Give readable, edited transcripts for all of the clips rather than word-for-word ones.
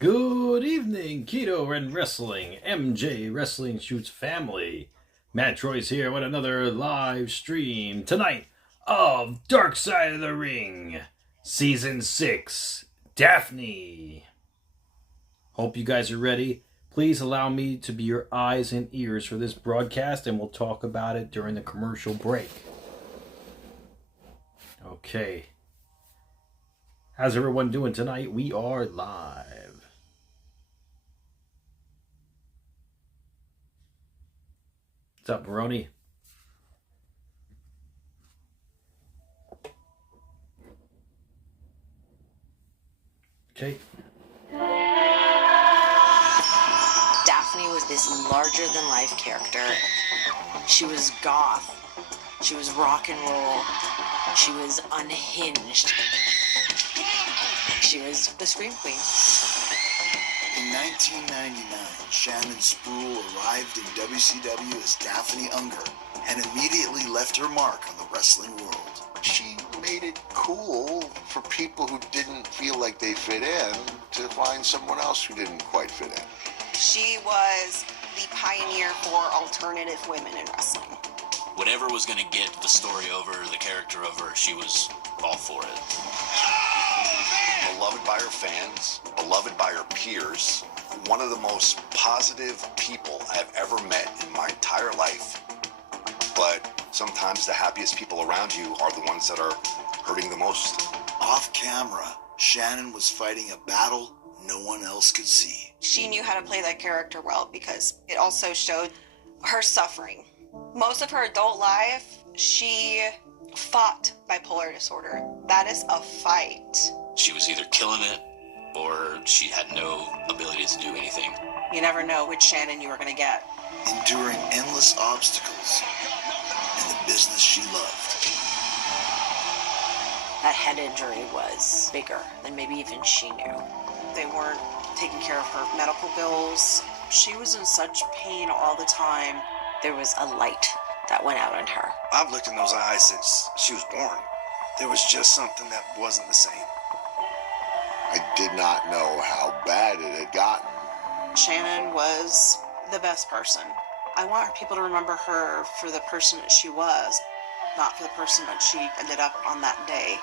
Good evening, Keto and Wrestling, MJ Wrestling Shoots family. MATTROISE here with another live stream tonight of Dark Side of the Ring, Season 6, Daphne. Hope you guys are ready. Please allow me to be your eyes and ears for this broadcast, and we'll talk about it during the commercial break. Okay. How's everyone doing tonight? We are live. What's up, Baroni? Okay. Daphne was this larger-than-life character. She was goth. She was rock and roll. She was unhinged. She was the Scream Queen. In 1999, Shannon Spruill arrived in WCW as Daphne Unger and immediately left her mark on the wrestling world. She made it cool for people who didn't feel like they fit in to find someone else who didn't quite fit in. She was the pioneer for alternative women in wrestling. Whatever was going to get the story over, the character over, she was all for it. Beloved by her fans, beloved by her peers, one of the most positive people I've ever met in my entire life. But sometimes the happiest people around you are the ones that are hurting the most. Off camera, Shannon was fighting a battle no one else could see. She knew how to play that character well because it also showed her suffering. Most of her adult life, she fought bipolar disorder. That is a fight. She was either killing it or she had no ability to do anything. You never know which Shannon you were going to get. Enduring endless obstacles in the business she loved. That head injury was bigger than maybe even she knew. They weren't taking care of her medical bills. She was in such pain all the time. There was a light that went out on her. I've looked in those eyes since she was born. There was just something that wasn't the same. I did not know how bad it had gotten. Shannon was the best person. I want people to remember her for the person that she was, not for the person that she ended up on that day.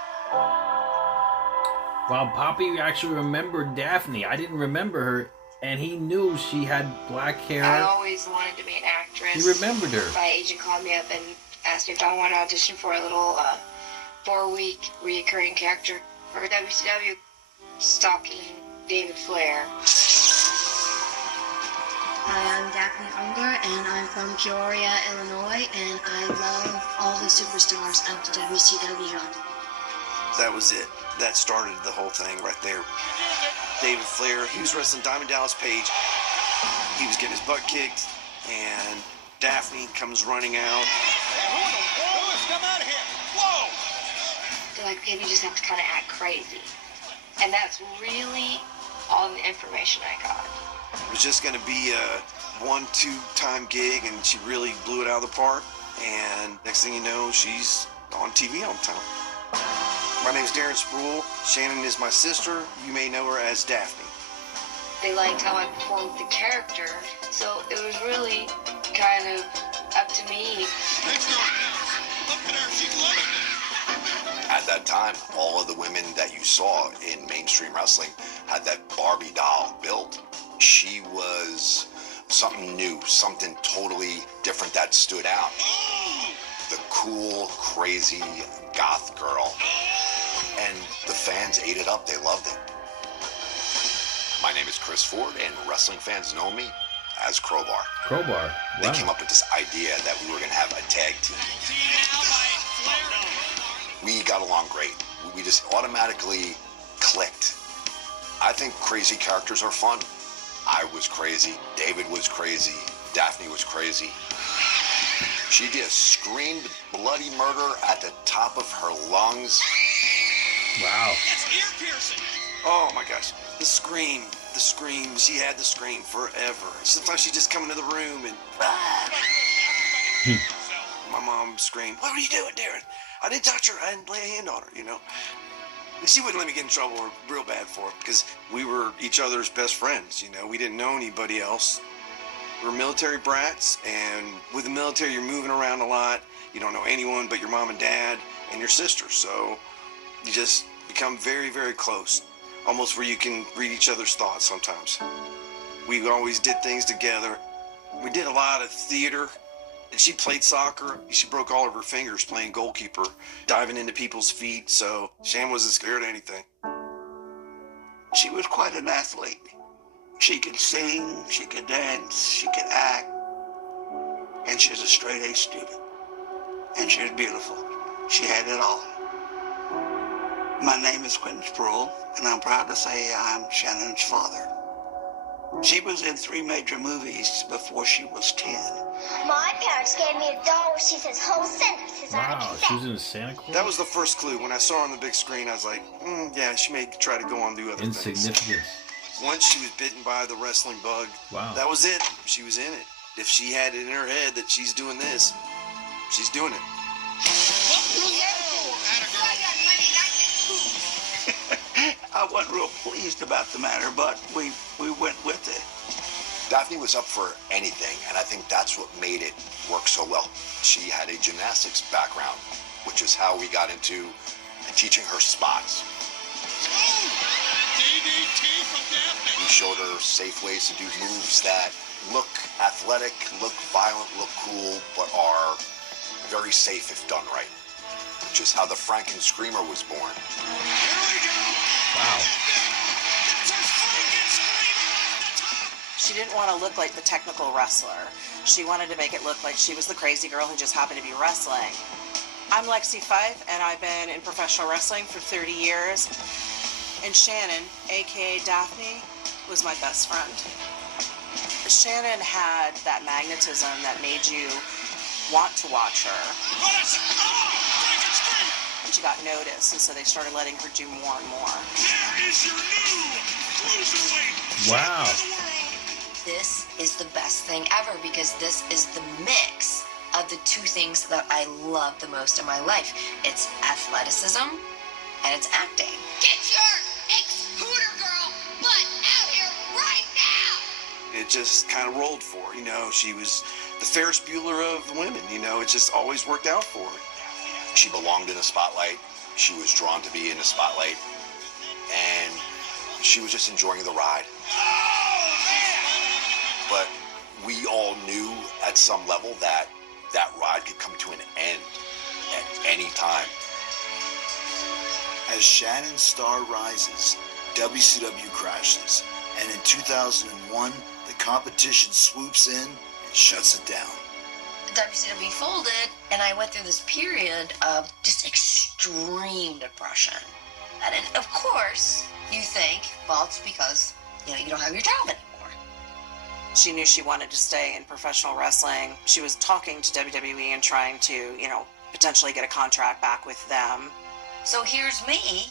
Well, Poppy actually remembered Daphne. I didn't remember her, and he knew she had black hair. I always wanted to be an actress. He remembered her. My agent called me up and asked me if I wanted to audition for a little 4-week reoccurring character for WCW, stalking David Flair. Hi, I'm Daphne Unger, and I'm from Peoria, Illinois, and I love all the superstars of the WCW. That was it. That started the whole thing right there. David Flair, he was wrestling Diamond Dallas Page. He was getting his butt kicked, and Daphne comes running out. Hey, come out of here! Whoa! They're like, okay, you just have to kind of act crazy. And that's really all the information I got. It was just going to be a 1-2 gig, and she really blew it out of the park. And next thing you know, she's on TV all the time. My name's Darren Spruill. Shannon is my sister. You may know her as Daphne. They liked how I performed the character, so it was really kind of up to me. At that time, all of the women that you saw in mainstream wrestling had that Barbie doll built. She was something new, something totally different that stood out. The cool, crazy goth girl. And the fans ate it up. They loved it. My name is Chris Ford, and wrestling fans know me as Crowbar. Crowbar. Wow. They came up with this idea that we were going to have a tag team. We got along great. We just automatically clicked. I think crazy characters are fun. I was crazy. David was crazy. Daphne was crazy. She just screamed bloody murder at the top of her lungs. Wow. It's ear piercing. Oh my gosh. The scream. She had the scream forever. Sometimes she'd just come into the room and... My mom screamed, "What are you doing, Darren? I didn't touch her. I didn't lay a hand on her, you know." She wouldn't let me get in trouble real bad for it because we were each other's best friends, you know. We didn't know anybody else. We were military brats, and with the military, you're moving around a lot. You don't know anyone but your mom and dad and your sister, so you just become very, very close, almost where you can read each other's thoughts sometimes. We always did things together. We did a lot of theater. And she played soccer. She broke all of her fingers playing goalkeeper, diving into people's feet, so Shan wasn't scared of anything. She was quite an athlete. She could sing, she could dance, she could act, and she was a straight-A student. And she was beautiful. She had it all. My name is Quentin Spruill, and I'm proud to say I'm Shannon's father. She was in 3 major movies before she was 10. My parents gave me a doll where she says whole sentences on a Wow, cassette. she was in Santa Claus? That was the first clue. When I saw her on the big screen, I was like, yeah, she may try to go on and do other things. Insignificance. Once she was bitten by the wrestling bug, Wow. that was it. She was in it. If she had it in her head that she's doing this, she's doing it. I wasn't real pleased about the matter, but we went with it. Daphne was up for anything, and I think that's what made it work so well. She had a gymnastics background, which is how we got into teaching her spots. DDT from Daphne. We showed her safe ways to do moves that look athletic, look violent, look cool, but are very safe if done right, which is how the Franken Screamer was born. Wow. She didn't want to look like the technical wrestler. She wanted to make it look like she was the crazy girl who just happened to be wrestling. I'm Lexi Fife, and I've been in professional wrestling for 30 years. And Shannon, aka Daphne, was my best friend. Shannon had that magnetism that made you want to watch her. And she got noticed, and so they started letting her do more and more. There is your new cruiserweight. Wow. This is the best thing ever because this is the mix of the 2 things that I love the most in my life. It's athleticism and it's acting. Get your ex-hooter girl butt out here right now! It just kind of rolled for her, you know. She was the Ferris Bueller of women, you know. It just always worked out for her. She belonged in the spotlight. She was drawn to be in the spotlight, and she was just enjoying the ride. But we all knew at some level that that ride could come to an end at any time. As Shannon's star rises, WCW crashes, and in 2001, the competition swoops in and shuts it down. WCW folded, and I went through this period of just extreme depression. And then, of course, you think, well, it's because, you don't have your job anymore. She knew she wanted to stay in professional wrestling. She was talking to WWE and trying to, potentially get a contract back with them. So here's me,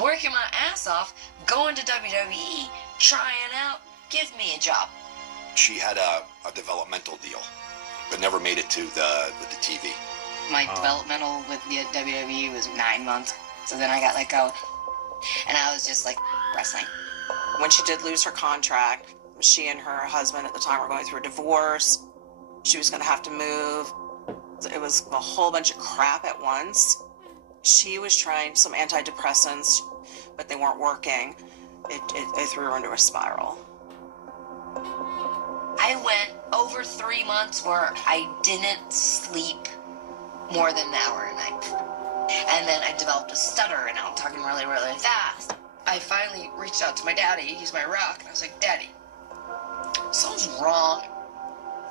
working my ass off, going to WWE, trying out, give me a job. She had a developmental deal, but never made it to with the TV. My developmental with the WWE was 9 months, so then I got let go, and I was just like wrestling. When she did lose her contract, she and her husband at the time were going through a divorce. She was going to have to move. It was a whole bunch of crap at once. She was trying some antidepressants, but they weren't working. It threw her into a spiral. I went over 3 months where I didn't sleep more than an hour a night. And then I developed a stutter, and I'm talking really, really fast. I finally reached out to my daddy. He's my rock. And I was like, Daddy, something's wrong.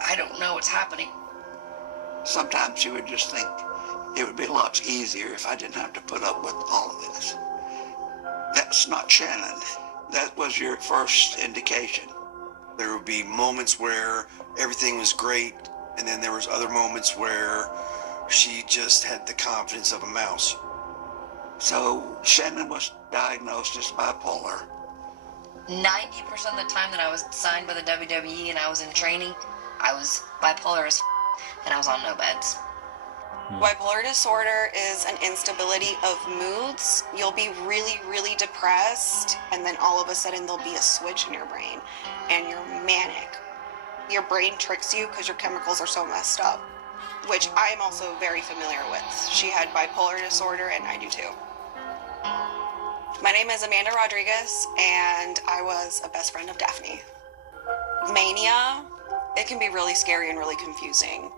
I don't know what's happening. Sometimes you would just think it would be a lot easier if I didn't have to put up with all of this. That's not Shannon. That was your first indication. There would be moments where everything was great, and then there was other moments where she just had the confidence of a mouse. So Shannon was diagnosed as bipolar. 90% of the time that I was signed by the WWE and I was in training, I was bipolar as and I was on no beds. Bipolar disorder is an instability of moods. You'll be really, really depressed, and then all of a sudden there'll be a switch in your brain, and you're manic. Your brain tricks you because your chemicals are so messed up, which I am also very familiar with. She had bipolar disorder, and I do too. My name is Amanda Rodriguez, and I was a best friend of Daphne. Mania, it can be really scary and really confusing.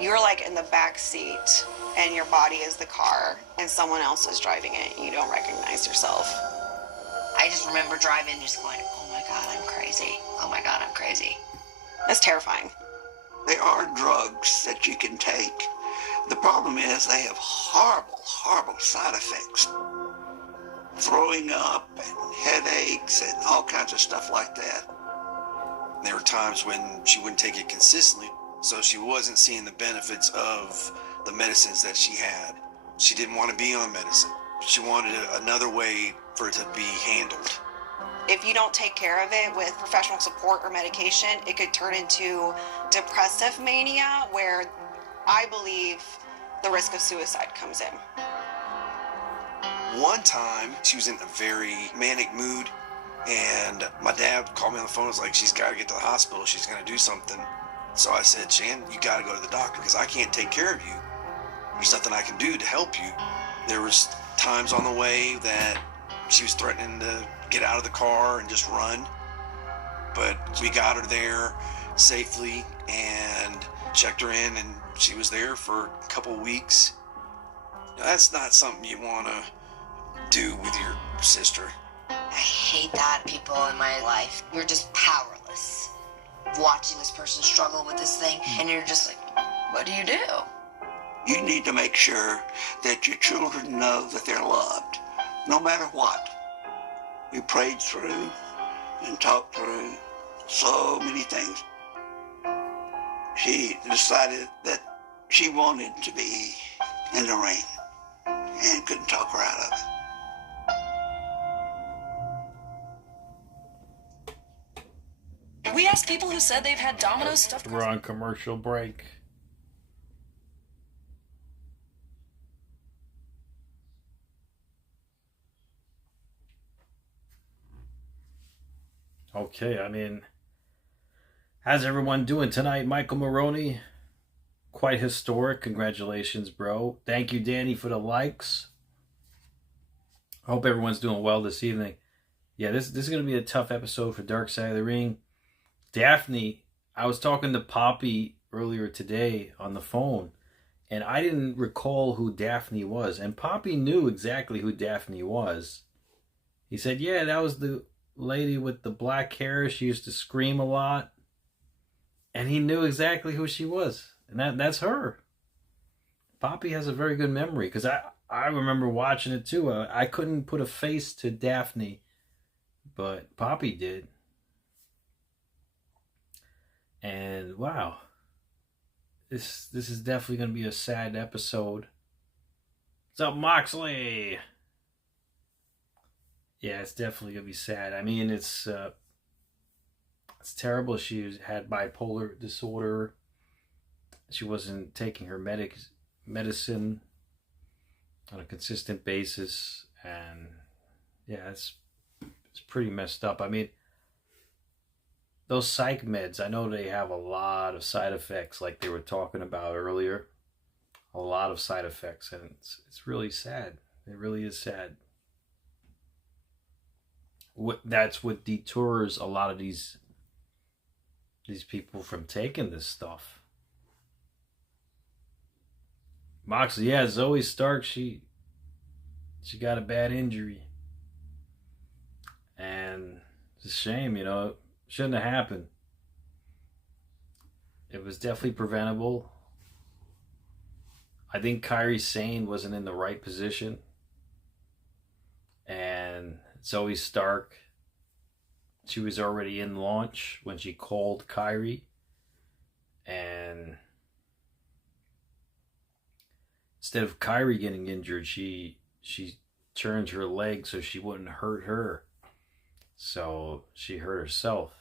You're like in the back seat, and your body is the car, and someone else is driving it, and you don't recognize yourself. I just remember driving just going, oh my God, I'm crazy. Oh my God, I'm crazy. It's terrifying. There are drugs that you can take. The problem is they have horrible, horrible side effects. Throwing up and headaches and all kinds of stuff like that. There were times when she wouldn't take it consistently, so she wasn't seeing the benefits of the medicines that she had. She didn't want to be on medicine. She wanted another way for it to be handled. If you don't take care of it with professional support or medication, it could turn into depressive mania, where I believe the risk of suicide comes in. One time, she was in a very manic mood, and my dad called me on the phone. Was like, she's got to get to the hospital. She's going to do something. So I said, Shan, you got to go to the doctor because I can't take care of you. There's nothing I can do to help you. There was times on the way that she was threatening to get out of the car and just run. But we got her there safely and checked her in, and she was there for a couple of weeks. That's not something you want to do with your sister. I hate that people in my life. You're just powerless. Watching this person struggle with this thing, and you're just like, what do you do? You need to make sure that your children know that they're loved, no matter what. We prayed through and talked through so many things. She decided that she wanted to be in the ring and couldn't talk her out of it. We asked people who said they've had Domino's stuffed. We're on commercial break. Okay, I mean, how's everyone doing tonight? Michael Maroney, quite historic. Congratulations, bro. Thank you, Danny, for the likes. I hope everyone's doing well this evening. Yeah, this is going to be a tough episode for Dark Side of the Ring. Daphne, I was talking to Poppy earlier today on the phone, and I didn't recall who Daphne was. And Poppy knew exactly who Daphne was. He said, yeah, that was the lady with the black hair. She used to scream a lot. And he knew exactly who she was. And that's her. Poppy has a very good memory, because I remember watching it too. I couldn't put a face to Daphne, but Poppy did. And wow, this is definitely going to be a sad episode. What's up, Moxley? Yeah, it's definitely going to be sad. I mean, it's terrible. She had bipolar disorder. She wasn't taking her medicine on a consistent basis, and yeah, it's pretty messed up. I mean, those psych meds, I know they have a lot of side effects, like they were talking about earlier. A lot of side effects, and it's really sad. It really is sad. That's what deters a lot of these people from taking this stuff. Moxley, yeah, Zoe Stark, she got a bad injury. And it's a shame, you know. Shouldn't have happened. It was definitely preventable. I think Kairi Sane wasn't in the right position. And Zoe Stark, she was already in launch when she called Kairi. And instead of Kairi getting injured, she turned her leg so she wouldn't hurt her. So she hurt herself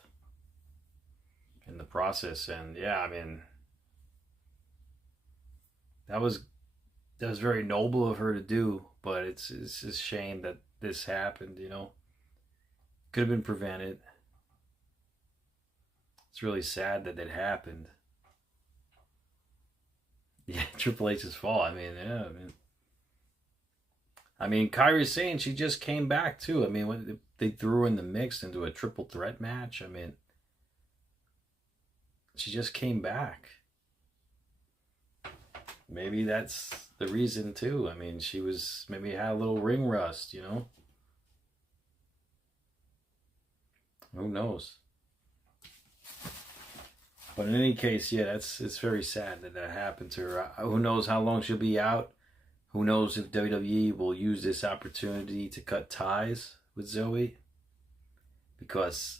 in the process. And yeah, I mean, That was very noble of her to do, but it's a shame that this happened, you know. Could have been prevented. It's really sad that it happened. Yeah, Triple H's fault. I mean, yeah, I mean, Kairi Sane, she just came back too. I mean, when they threw her in the mix into a triple threat match, I mean, she just came back. Maybe that's the reason too. I mean, she was maybe had a little ring rust, you know. Who knows? But in any case, yeah, it's very sad that that happened to her. Who knows how long she'll be out? Who knows if WWE will use this opportunity to cut ties with Zoe? Because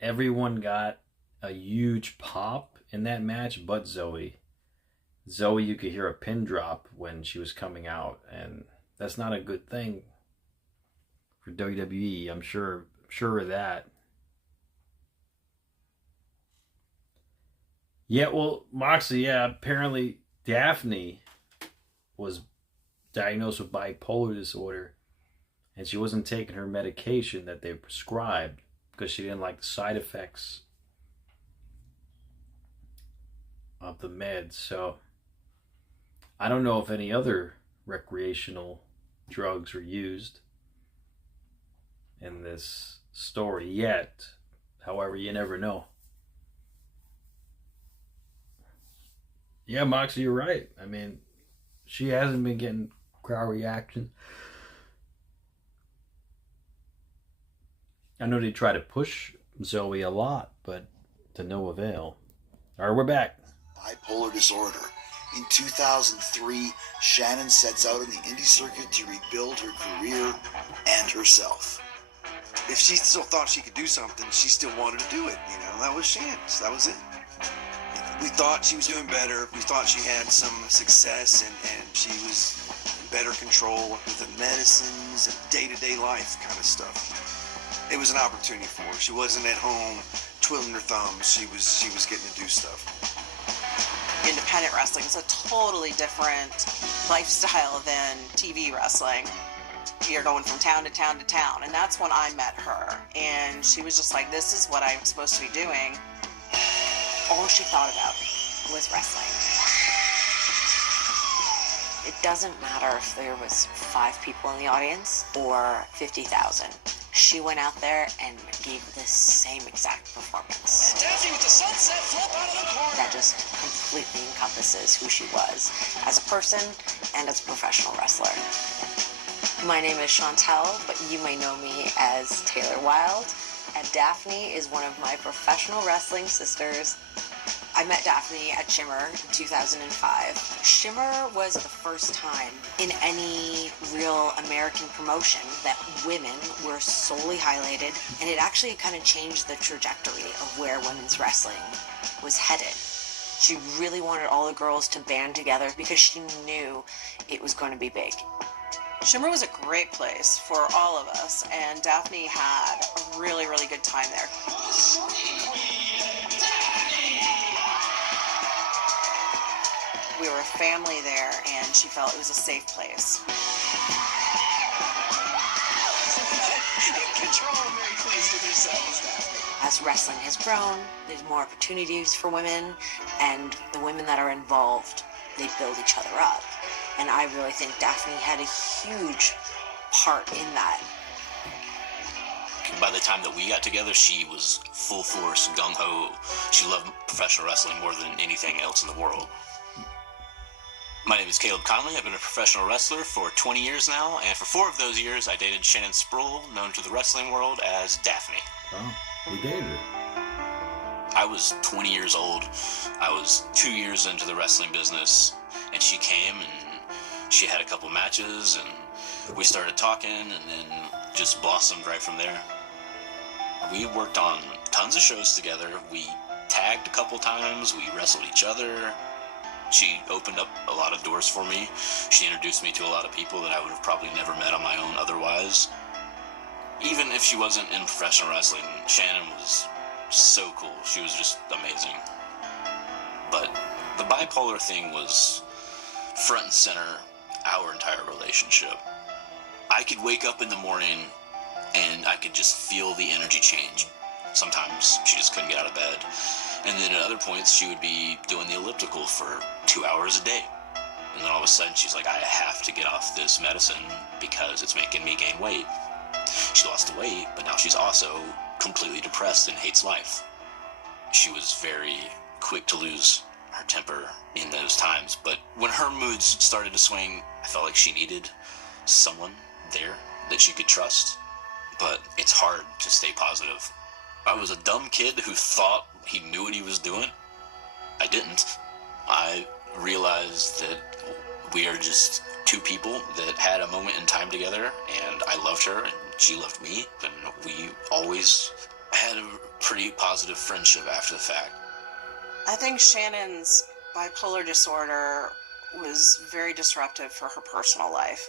everyone got a huge pop in that match but Zoe. Zoe, you could hear a pin drop when she was coming out, and that's not a good thing for WWE. I'm sure of that. Yeah, well, Moxley, yeah, apparently Daphne was diagnosed with bipolar disorder, and she wasn't taking her medication that they prescribed because she didn't like the side effects of the meds. So I don't know if any other recreational drugs were used in this story yet. However, you never know. Yeah, Moxie, you're right. I mean, she hasn't been getting crowd reaction. I know they try to push Zoe a lot, but to no avail. All right, we're back. Bipolar disorder. In 2003, Shannon sets out on the indie circuit to rebuild her career and herself. If she still thought she could do something, she still wanted to do it. You know, that was Shannon's. That was it. We thought she was doing better. We thought she had some success, and she was in better control with the medicines and day-to-day life kind of stuff. It was an opportunity for her. She wasn't at home twiddling her thumbs. She was getting to do stuff. Independent wrestling is a totally different lifestyle than TV wrestling. You're going from town to town to town, and that's when I met her. And she was just like, this is what I'm supposed to be doing. All she thought about was wrestling. It doesn't matter if there was 5 people in the audience or 50,000. She went out there and gave the same exact performance. Dancing with the sunset flip out of the corner. That just completely encompasses who she was as a person and as a professional wrestler. My name is Chantel, but you may know me as Taylor Wilde, and Daphne is one of my professional wrestling sisters. I met Daphne at Shimmer in 2005. Shimmer was the first time in any real American promotion that women were solely highlighted, and it actually kind of changed the trajectory of where women's wrestling was headed. She really wanted all the girls to band together because she knew it was going to be big. Shimmer was a great place for all of us, and Daphne had a really, really good time there. We were a family there, and she felt it was a safe place. In control, very pleased with yourselves, Daphne. As wrestling has grown, there's more opportunities for women, and the women that are involved, they build each other up. And I really think Daphne had a huge part in that. By the time that we got together, she was full force, gung-ho. She loved professional wrestling more than anything else in the world. My name is Caleb Conley. I've been a professional wrestler for 20 years now, and for 4 of those years, I dated Shannon Spruill, known to the wrestling world as Daphne. Oh, we dated her. I was 20 years old. I was 2 years into the wrestling business, and she came and she had a couple matches, and we started talking, and then just blossomed right from there. We worked on tons of shows together. We tagged a couple times. We wrestled each other. She opened up a lot of doors for me. She introduced me to a lot of people that I would have probably never met on my own otherwise. Even if she wasn't in professional wrestling, Shannon was so cool. She was just amazing. But The bipolar thing was front and center our entire relationship. I could wake up in the morning and I could just feel the energy change. Sometimes she just couldn't get out of bed. And then at other points she would be doing the elliptical for 2 hours a day. And then all of a sudden she's like, I have to get off this medicine because it's making me gain weight. She lost the weight, but now she's also completely depressed and hates life. She was very quick to lose her temper in those times, but when her moods started to swing, I felt like she needed someone there that she could trust. But it's hard to stay positive. I was a dumb kid who thought he knew what he was doing. I didn't. I realized that we are just two people that had a moment in time together, and I loved her and she loved me, and we always had a pretty positive friendship after the fact. I think Shannon's bipolar disorder was very disruptive for her personal life,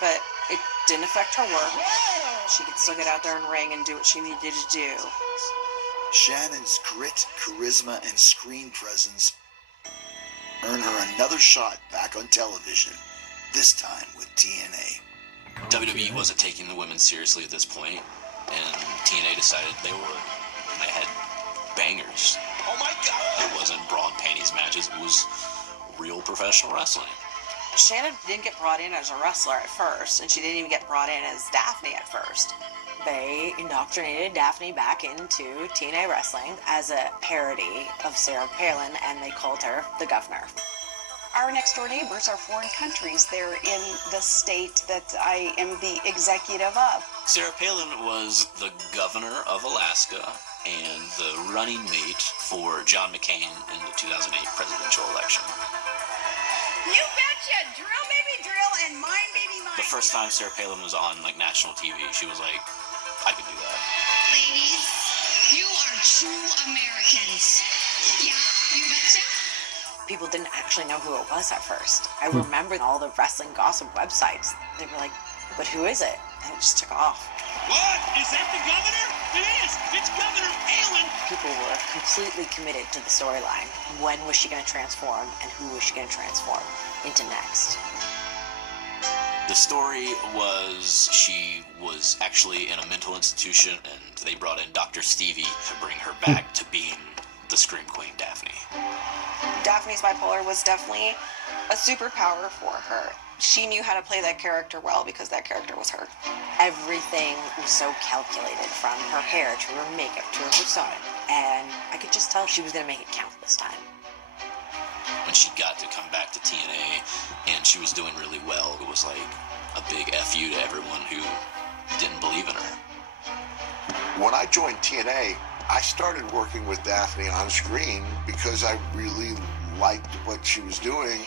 but it didn't affect her work. She could still get out there and ring and do what she needed to do. Shannon's grit, charisma, and screen presence earn her another shot back on television, this time with TNA. WWE wasn't taking the women seriously at this point, and TNA decided they had bangers. Oh my God! It wasn't bra and panties matches, it was real professional wrestling. Shannon didn't get brought in as a wrestler at first, and she didn't even get brought in as Daphne at first. They indoctrinated Daphne back into TNA wrestling as a parody of Sarah Palin, and they called her the Governor. Our next door neighbors are foreign countries. They're in the state that I am the executive of. Sarah Palin was the governor of Alaska and the running mate for John McCain in the 2008 presidential election. You betcha! Drill, baby, drill, and mine, baby, mine. The first time Sarah Palin was on national TV, she was like, I could do that. Ladies, you are true Americans. Yeah, you betcha. People didn't actually know who it was at first. I remember all the wrestling gossip websites. They were like, but who is it? And it just took off. What? Is that the governor? It is! It's Governor Palin! People were completely committed to the storyline. When was she going to transform, and who was she going to transform into next? The story was she was actually in a mental institution, and they brought in Dr. Stevie to bring her back to being the Scream Queen Daphne. Daphne's bipolar was definitely a superpower for her. She knew how to play that character well because that character was her. Everything was so calculated, from her hair to her makeup to her persona, and I could just tell she was going to make it count this time. When she got to come back to TNA and she was doing really well, it was like a big F you to everyone who didn't believe in her. When I joined TNA, I started working with Daphne on screen because I really liked what she was doing.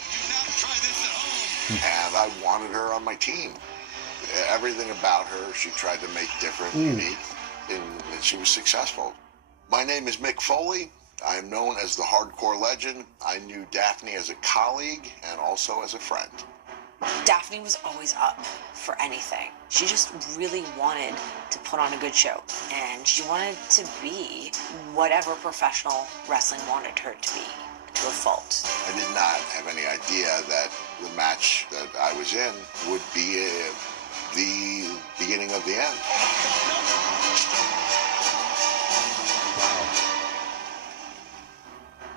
And I wanted her on my team. Everything about her, she tried to make different, unique, and she was successful. My name is Mick Foley. I am known as the Hardcore Legend. I knew Daphne as a colleague and also as a friend. Daphne was always up for anything. She just really wanted to put on a good show, and she wanted to be whatever professional wrestling wanted her to be, to a fault. I did not have any idea that the match that I was in would be the beginning of the end.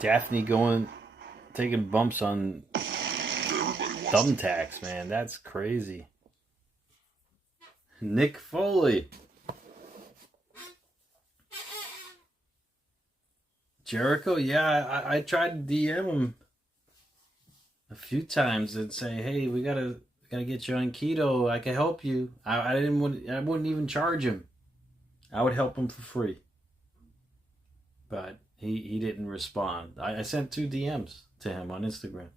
Daphne taking bumps on thumbtacks, man. That's crazy. Nick Foley. Jericho, yeah, I tried to DM him a few times and say, hey, we gotta get you on keto. I can help you. I wouldn't even charge him. I would help him for free. But he didn't respond. I sent 2 DMs to him on Instagram.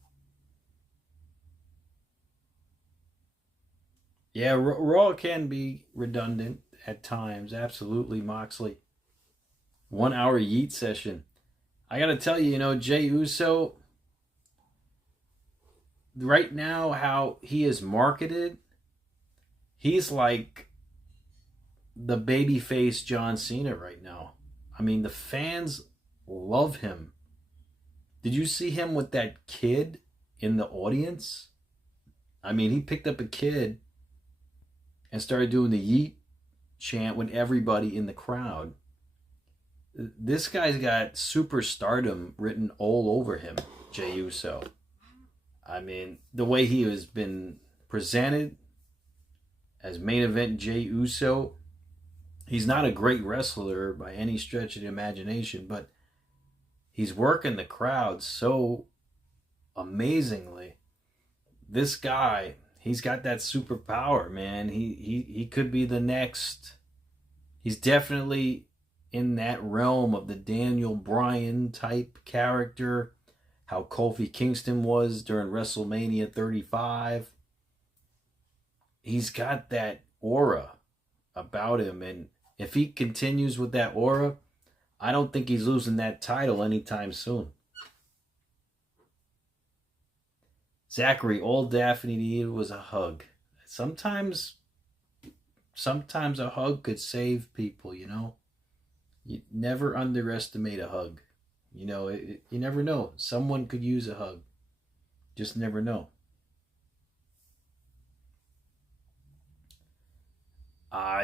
Yeah, Raw can be redundant at times. Absolutely, Moxley. 1 hour yeet session. I gotta tell you, Jey Uso, right now, how he is marketed, he's like the babyface John Cena right now. I mean, the fans love him. Did you see him with that kid in the audience? I mean, he picked up a kid and started doing the yeet chant with everybody in the crowd. This guy's got superstardom written all over him, Jey Uso. I mean, the way he has been presented as main event Jey Uso, he's not a great wrestler by any stretch of the imagination, but he's working the crowd so amazingly. This guy, he's got that superpower, man. He could be the next. He's definitely in that realm of the Daniel Bryan type character, how Kofi Kingston was during WrestleMania 35. He's got that aura about him, and if he continues with that aura, I don't think he's losing that title anytime soon. Zachary, all Daphne needed was a hug. Sometimes a hug could save people, you know. You never underestimate a hug. You know, you never know. Someone could use a hug. Just never know.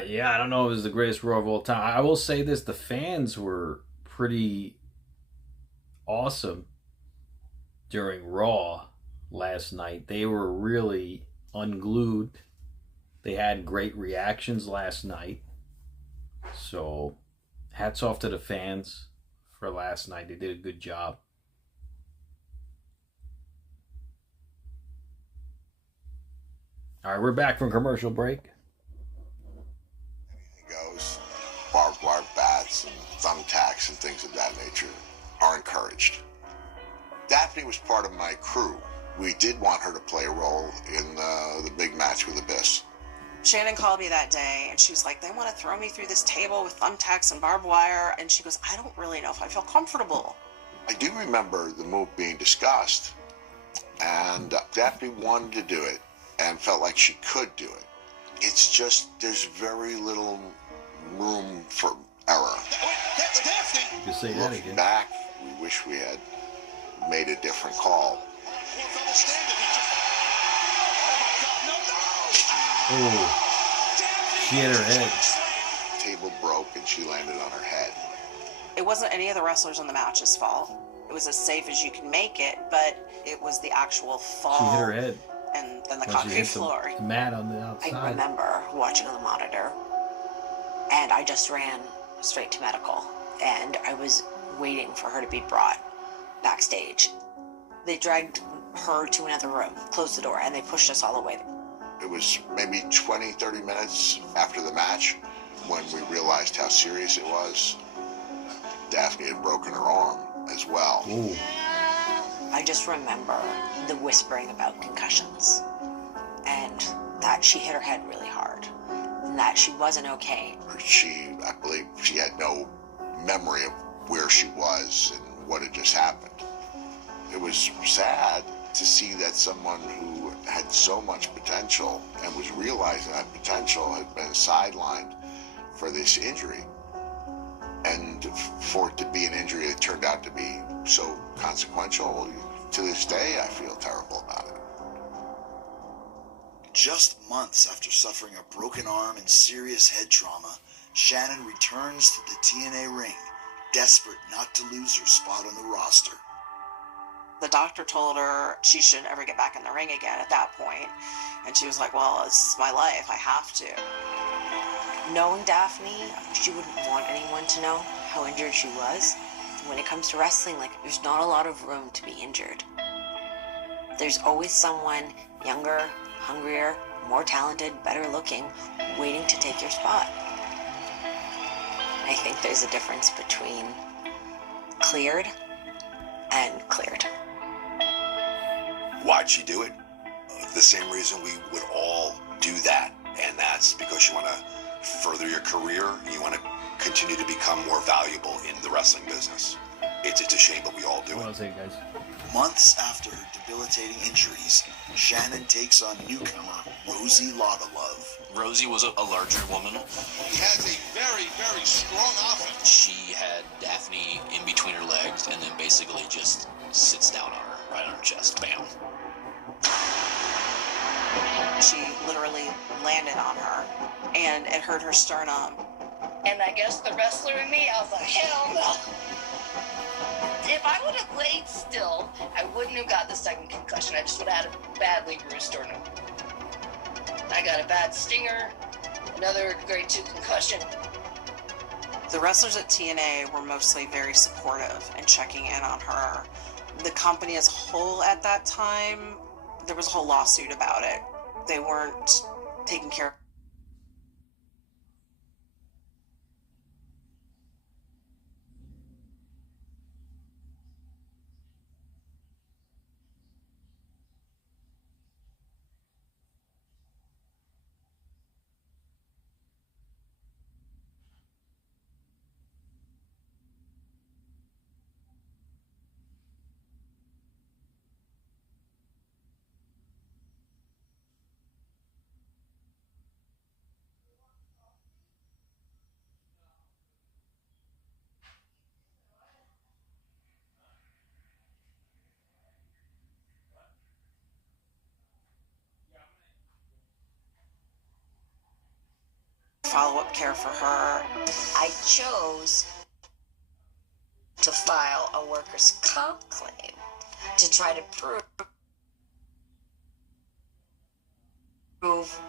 Yeah, I don't know if it was the greatest Raw of all time. I will say this, the fans were pretty awesome during Raw last night. They were really unglued. They had great reactions last night. So, hats off to the fans for last night. They did a good job. All right, we're back from commercial break. Goes, barbed wire bats and thumbtacks and things of that nature are encouraged. Daphne was part of my crew. We did want her to play a role in the big match with Abyss. Shannon called me that day, and she was like, they want to throw me through this table with thumbtacks and barbed wire, and she goes, I don't really know if I feel comfortable. I do remember the move being discussed, and Daphne wanted to do it and felt like she could do it. It's just, there's very little room for error. That's Daphne! You say that Looking again. back, we wish we had made a different call. Oh, she hit her head. The table broke and she landed on her head. It wasn't any of the wrestlers in the match's fault. It was as safe as you can make it, but it was the actual fall. She hit her head. And then the When she concrete hit floor. the mat on the outside. I remember watching on the monitor, and I just ran straight to medical, and I was waiting for her to be brought backstage. They dragged her to another room, closed the door, and they pushed us all away. It was maybe 20, 30 minutes after the match when we realized how serious it was. Daphne had broken her arm as well. Ooh. I just remember the whispering about concussions, and that she hit her head really hard, and that she wasn't okay. I believe she had no memory of where she was and what had just happened. It was sad to see that someone who had so much potential and was realizing that potential had been sidelined for this injury. And for it to be an injury that turned out to be so consequential, to this day, I feel terrible about it. Just months after suffering a broken arm and serious head trauma, Shannon returns to the TNA ring, desperate not to lose her spot on the roster. The doctor told her she shouldn't ever get back in the ring again at that point. And she was like, well, this is my life. I have to. Knowing Daphne, she wouldn't want anyone to know how injured she was. When it comes to wrestling, like, there's not a lot of room to be injured. There's always someone younger, hungrier, more talented, better looking, waiting to take your spot. I think there's a difference between cleared and cleared. Why'd she do it? The same reason we would all do that, and that's because you want to further your career, you want to continue to become more valuable in the wrestling business. It's a shame, but we all do it. Guys. Months after her debilitating injuries, Shannon takes on newcomer Rosie Love. Rosie was a larger woman. He has a very, very strong offense. She had Daphne in between her legs and then basically just sits down on her, right on her chest. Bam. She literally landed on her, and it hurt her sternum. And I guess the wrestler in me, I was like, hell no. If I would have laid still, I wouldn't have got the second concussion. I just would have had a badly bruised sternum. I got a bad stinger, another grade 2 concussion. The wrestlers at TNA were mostly very supportive and checking in on her. The company as a whole at that time, there was a whole lawsuit about it. They weren't taking care of follow-up care for her. I chose to file a workers' comp claim to try to prove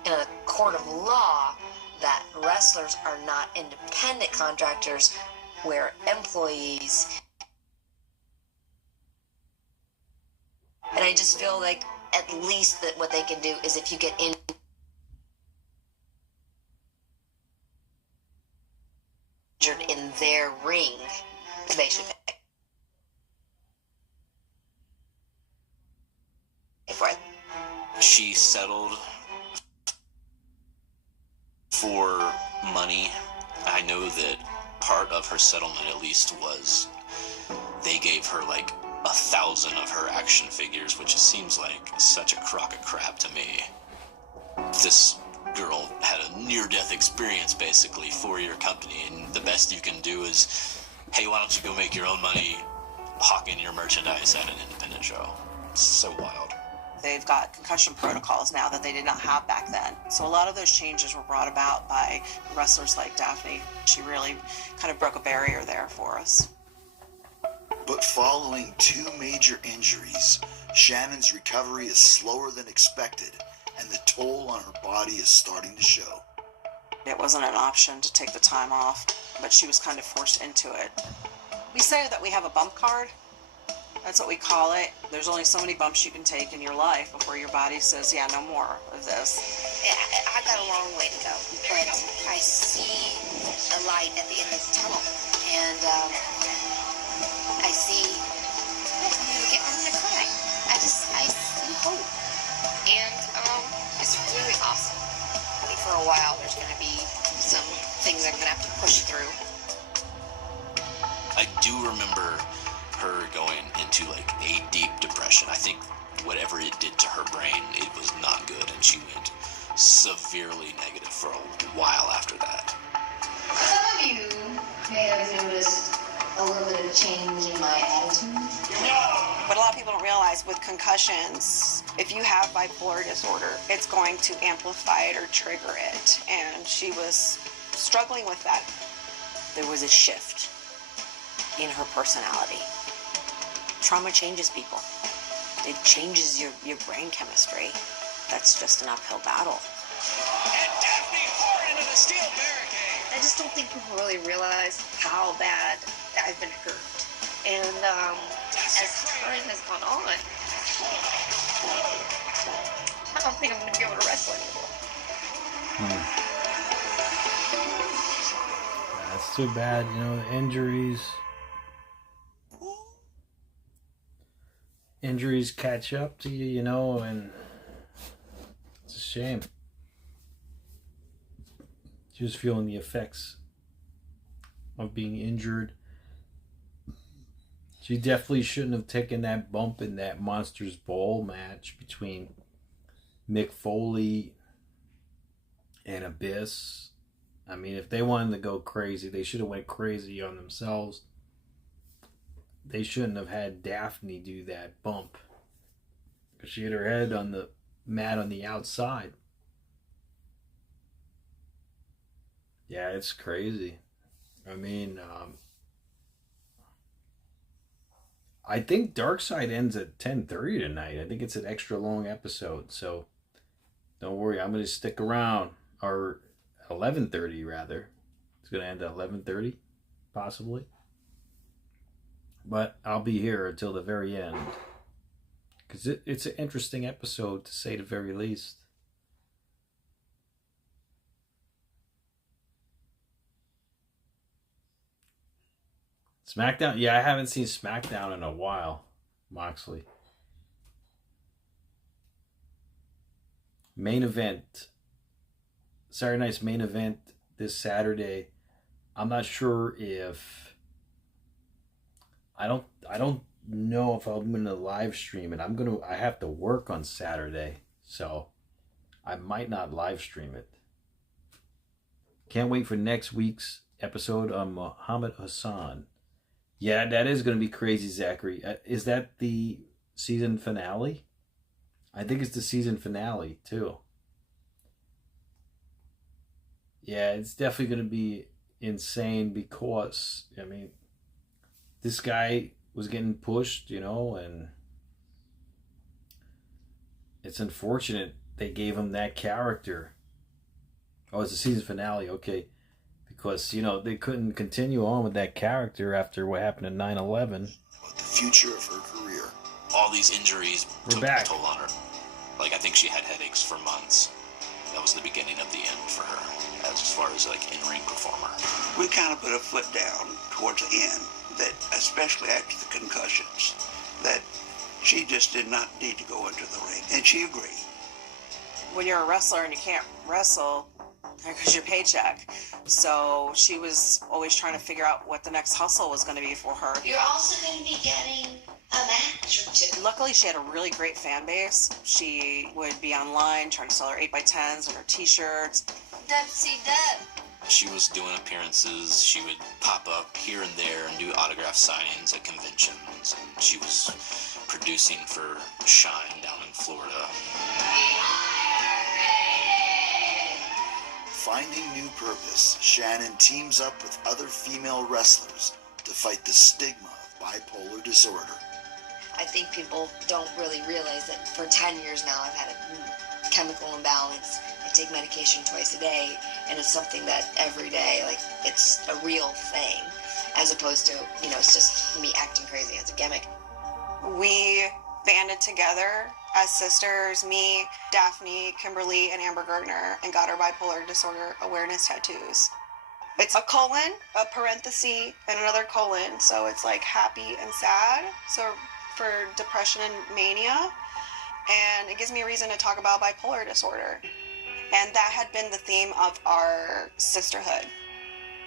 in a court of law that wrestlers are not independent contractors where employees. And I just feel like at least that what they can do is if you get injured in their ring, they should pay for it. She settled for money. I know that part of her settlement at least was they gave her like 1,000 of her action figures, which seems like such a crock of crap to me. This girl had a near-death experience basically for your company, and the best you can do is, hey, why don't you go make your own money hawking your merchandise at an independent show? It's so wild. They've got concussion protocols now that they did not have back then. So a lot of those changes were brought about by wrestlers like Daphne. She really kind of broke a barrier there for us. But following 2 major injuries, Shannon's recovery is slower than expected, and the toll on her body is starting to show. It wasn't an option to take the time off, but she was kind of forced into it. We say that we have a bump card. That's what we call it. There's only so many bumps you can take in your life before your body says, yeah, no more of this. Yeah, I've got a long way to go, but I see a light at the end of the tunnel, and I see, I'm gonna cry. I see hope, and it's really awesome. I think for a while there's gonna be some things I'm gonna have to push through. I do remember her going into like a deep depression. I think whatever it did to her brain, it was not good, and she went severely negative for a while after that. Some of you may have noticed a little bit of change in my attitude. What a lot of people don't realize with concussions, if you have bipolar disorder, it's going to amplify it or trigger it. And she was struggling with that. There was a shift in her personality. Trauma changes people. It changes your brain chemistry. That's just an uphill battle. And Daphne hard into the steel barricade. I just don't think people really realize how bad I've been hurt. And as time has gone on, I don't think I'm going to be able to wrestle anymore. That's too bad, the injuries. Injuries catch up to you, and it's a shame. She was feeling the effects of being injured. She definitely shouldn't have taken that bump in that Monsters Ball match between Mick Foley and Abyss. I mean, if they wanted to go crazy, they should have went crazy on themselves. they shouldn't have had Daphne do that bump. Because she hit her head on the mat on the outside. Yeah, it's crazy. I mean, I think Dark Side ends at 10:30 tonight. I think it's an extra long episode, so don't worry. I'm going to stick around, or 11:30 rather. It's going to end at 11:30, possibly. But I'll be here until the very end, because it's an interesting episode, to say the very least. SmackDown? Yeah, I haven't seen SmackDown in a while, Moxley. Main event. Saturday night's main event this Saturday. I'm not sure if... I don't know if I'm going to live stream it. I have to work on Saturday, so I might not live stream it. Can't wait for next week's episode on Muhammad Hassan. Yeah, that is going to be crazy, Zachary. Is that the season finale? I think it's the season finale, too. Yeah, it's definitely going to be insane because, I mean, this guy was getting pushed, and it's unfortunate they gave him that character. Oh, it's the season finale, okay. Because, they couldn't continue on with that character after what happened in 9/11. About the future of her career. All these injuries took a toll on her. Like, I think she had headaches for months. That was the beginning of the end for her, as far as, like, in-ring performer. We kind of put a foot down towards the end, that especially after the concussions, that she just did not need to go into the ring, and she agreed. When you're a wrestler and you can't wrestle, because your paycheck. So she was always trying to figure out what the next hustle was going to be for her. You're also going to be getting a match or two. Luckily, she had a really great fan base. She would be online trying to sell her 8x10s and her t-shirts. Deb. She was doing appearances. She would pop up here and there and do autograph signings at conventions. And she was producing for Shine down in Florida. Finding new purpose, Shannon teams up with other female wrestlers to fight the stigma of bipolar disorder. I think people don't really realize that for 10 years now I've had a chemical imbalance. I take medication twice a day, and it's something that every day, like, it's a real thing, as opposed to, it's just me acting crazy as a gimmick. We banded together as sisters, me, Daphne, Kimberly, and Amber Gardner, and got our bipolar disorder awareness tattoos. It's a colon, a parenthesis, and another colon, so it's like happy and sad, so for depression and mania, and it gives me a reason to talk about bipolar disorder. And that had been the theme of our sisterhood.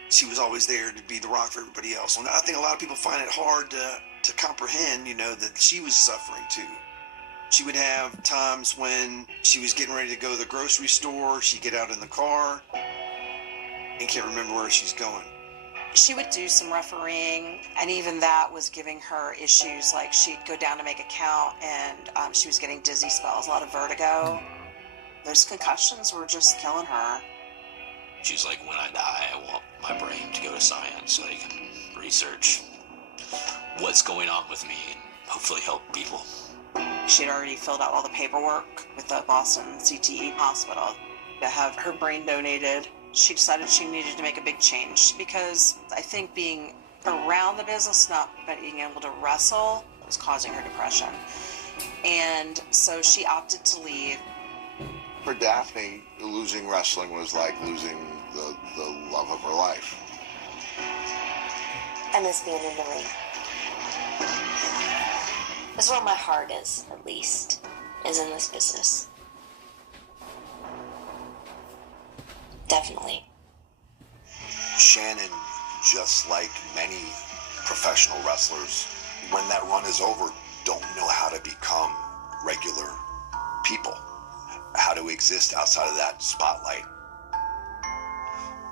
She was always there to be the rock for everybody else. And I think a lot of people find it hard to comprehend, that she was suffering too. She would have times when she was getting ready to go to the grocery store, she'd get out in the car and can't remember where she's going. She would do some refereeing, and even that was giving her issues. Like, she'd go down to make a count, and she was getting dizzy spells, a lot of vertigo. Those concussions were just killing her. She's like, when I die, I want my brain to go to science so I can research what's going on with me and hopefully help people. She'd already filled out all the paperwork with the Boston CTE hospital to have her brain donated. She decided she needed to make a big change because I think being around the business, not being able to wrestle, was causing her depression. And so she opted to leave. For Daphne, losing wrestling was like losing the love of her life. I miss being in the ring. That's where my heart is, at least, is in this business. Definitely. Shannon, just like many professional wrestlers, when that run is over, don't know how to become regular people, how to exist outside of that spotlight.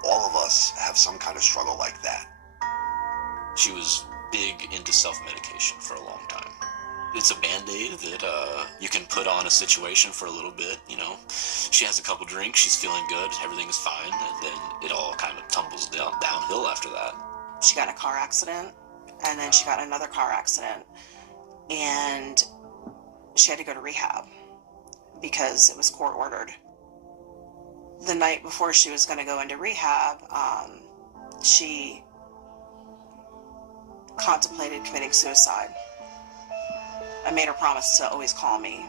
All of us have some kind of struggle like that. She was big into self-medication for a long time. It's a band-aid that you can put on a situation for a little bit, you know. She has a couple drinks, she's feeling good, everything is fine, and then it all kind of tumbles downhill after that. She got in a car accident, and then she got in another car accident, and she had to go to rehab because it was court ordered. The night before she was going to go into rehab, she contemplated committing suicide. I made her promise to always call me,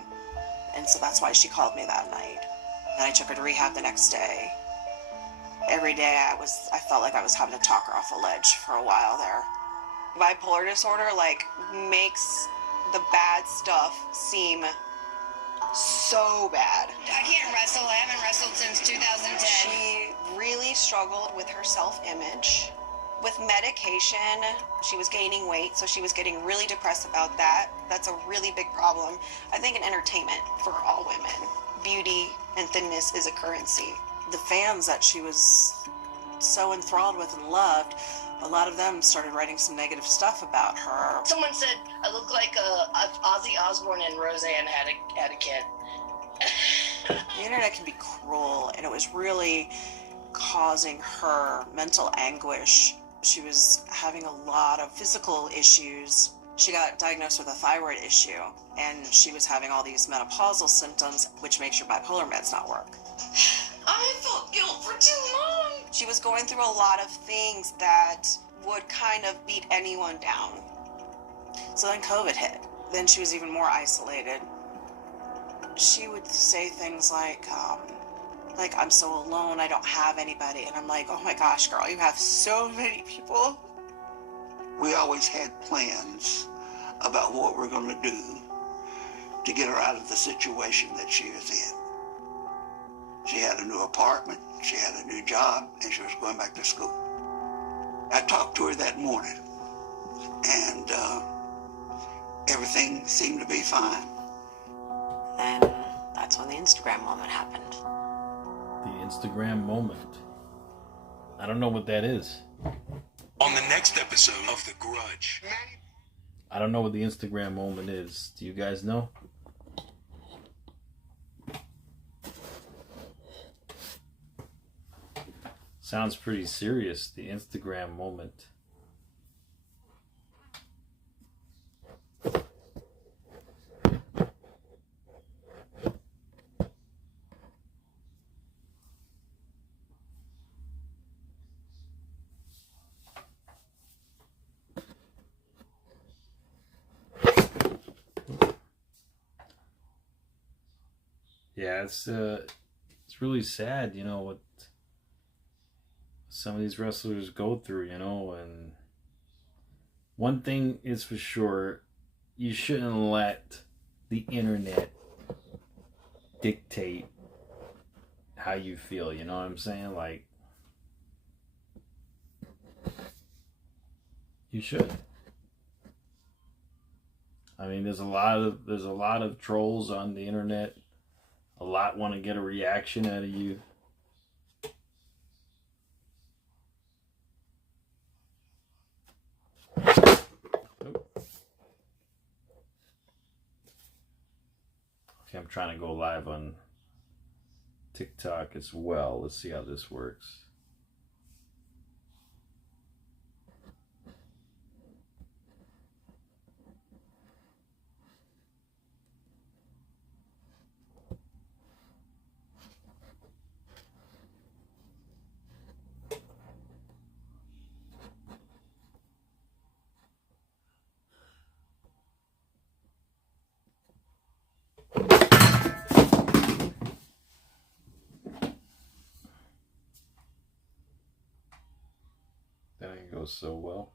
and so that's why she called me that night. Then I took her to rehab the next day. Every day I felt like I was having to talk her off a ledge for a while there. Bipolar disorder makes the bad stuff seem so bad. I can't wrestle. I haven't wrestled since 2010. She really struggled with her self-image. With medication, she was gaining weight, so she was getting really depressed about that. That's a really big problem. I think in entertainment for all women, beauty and thinness is a currency. The fans that she was so enthralled with and loved, a lot of them started writing some negative stuff about her. Someone said I look like Ozzy Osbourne and Roseanne had a kid. The internet can be cruel, and it was really causing her mental anguish. She was having a lot of physical issues. She got diagnosed with a thyroid issue, and she was having all these menopausal symptoms, which makes your bipolar meds not work. I felt guilt for too long. She was going through a lot of things that would kind of beat anyone down. So then COVID hit. Then she was even more isolated. She would say things like, I'm so alone, I don't have anybody. And I'm like, oh my gosh, girl, you have so many people. We always had plans about what we're going to do to get her out of the situation that she was in. She had a new apartment, she had a new job, and she was going back to school. I talked to her that morning, and everything seemed to be fine. And that's when the Instagram moment happened. The Instagram moment. I don't know what that is. On the next episode of The Grudge. I don't know what the Instagram moment is. Do you guys know? Sounds pretty serious, the Instagram moment. Yeah, it's really sad, you know, what some of these wrestlers go through, you know. And one thing is for sure, you shouldn't let the internet dictate how you feel, you know what I'm saying? Like, you should. I mean, there's a lot of trolls on the internet. A lot want to get a reaction out of you. Okay, I'm trying to go live on TikTok as well. Let's see how this works. That didn't go so well.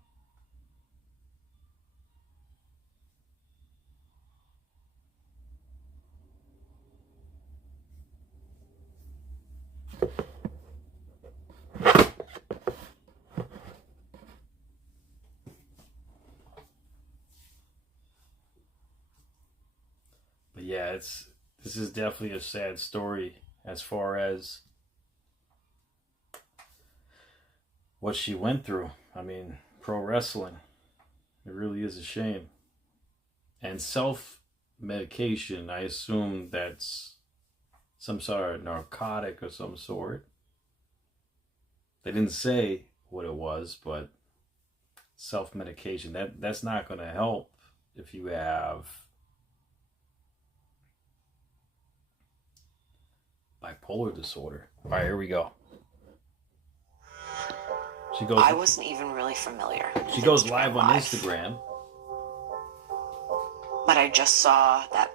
But yeah, this is definitely a sad story as far as what she went through. I mean, pro wrestling, It really is a shame. And self-medication, I assume that's some sort of narcotic of some sort. They didn't say what it was, but self-medication, that's not going to help if you have bipolar disorder. All right, here we go. She goes. I wasn't even really familiar. She goes live on Instagram. But I just saw that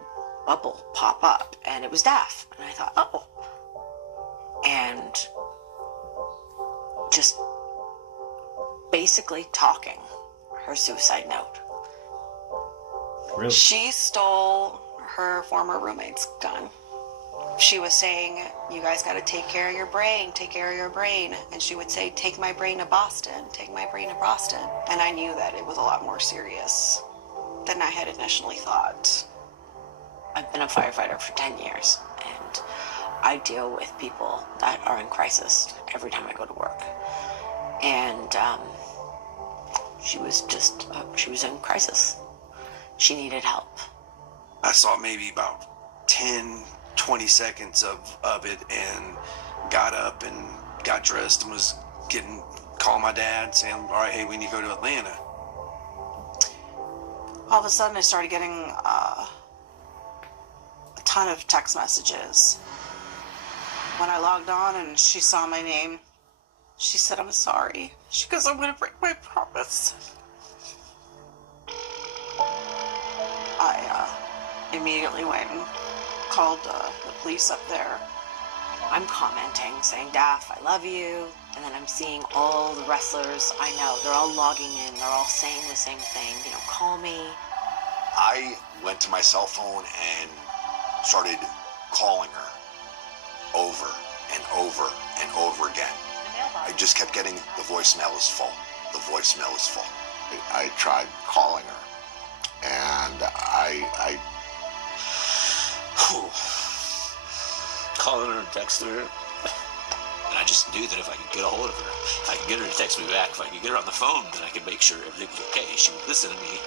bubble pop up, and it was Daph. And I thought, oh. And just basically talking her suicide note. Really? She stole her former roommate's gun. She was saying, you guys got to take care of your brain, take care of your brain. And she would say, take my brain to Boston, take my brain to Boston. And I knew that it was a lot more serious than I had initially thought. I've been a firefighter for 10 years, and I deal with people that are in crisis every time I go to work. And she was in crisis. She needed help. I saw maybe about 10, 20 seconds of it and got up and got dressed and was calling my dad saying, all right, hey, we need to go to Atlanta. All of a sudden I started getting a ton of text messages. When I logged on and she saw my name, she said, I'm sorry. She goes, I'm going to break my promise. I immediately went and called the police up there. I'm commenting, saying, Daph, I love you. And then I'm seeing all the wrestlers I know. They're all logging in. They're all saying the same thing. You know, call me. I went to my cell phone and started calling her over and over and over again. I just kept getting the voicemail is full. The voicemail is full. I tried calling her, and I calling her and texting her. And I just knew that if I could get a hold of her, if I could get her to text me back, if I could get her on the phone, then I could make sure everything was okay. She would listen to me.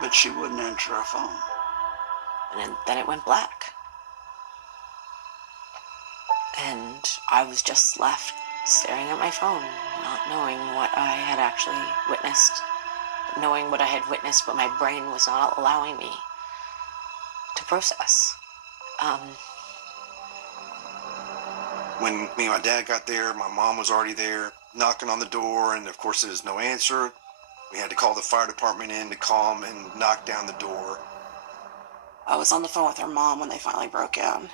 But she wouldn't answer her phone. And then it went black. And I was just left staring at my phone, not knowing what I had actually witnessed, knowing what I had witnessed, but my brain was not allowing me to process. When me and my dad got there, my mom was already there, knocking on the door, and of course there was no answer. We had to call the fire department in to come and knock down the door. I was on the phone with her mom when they finally broke in.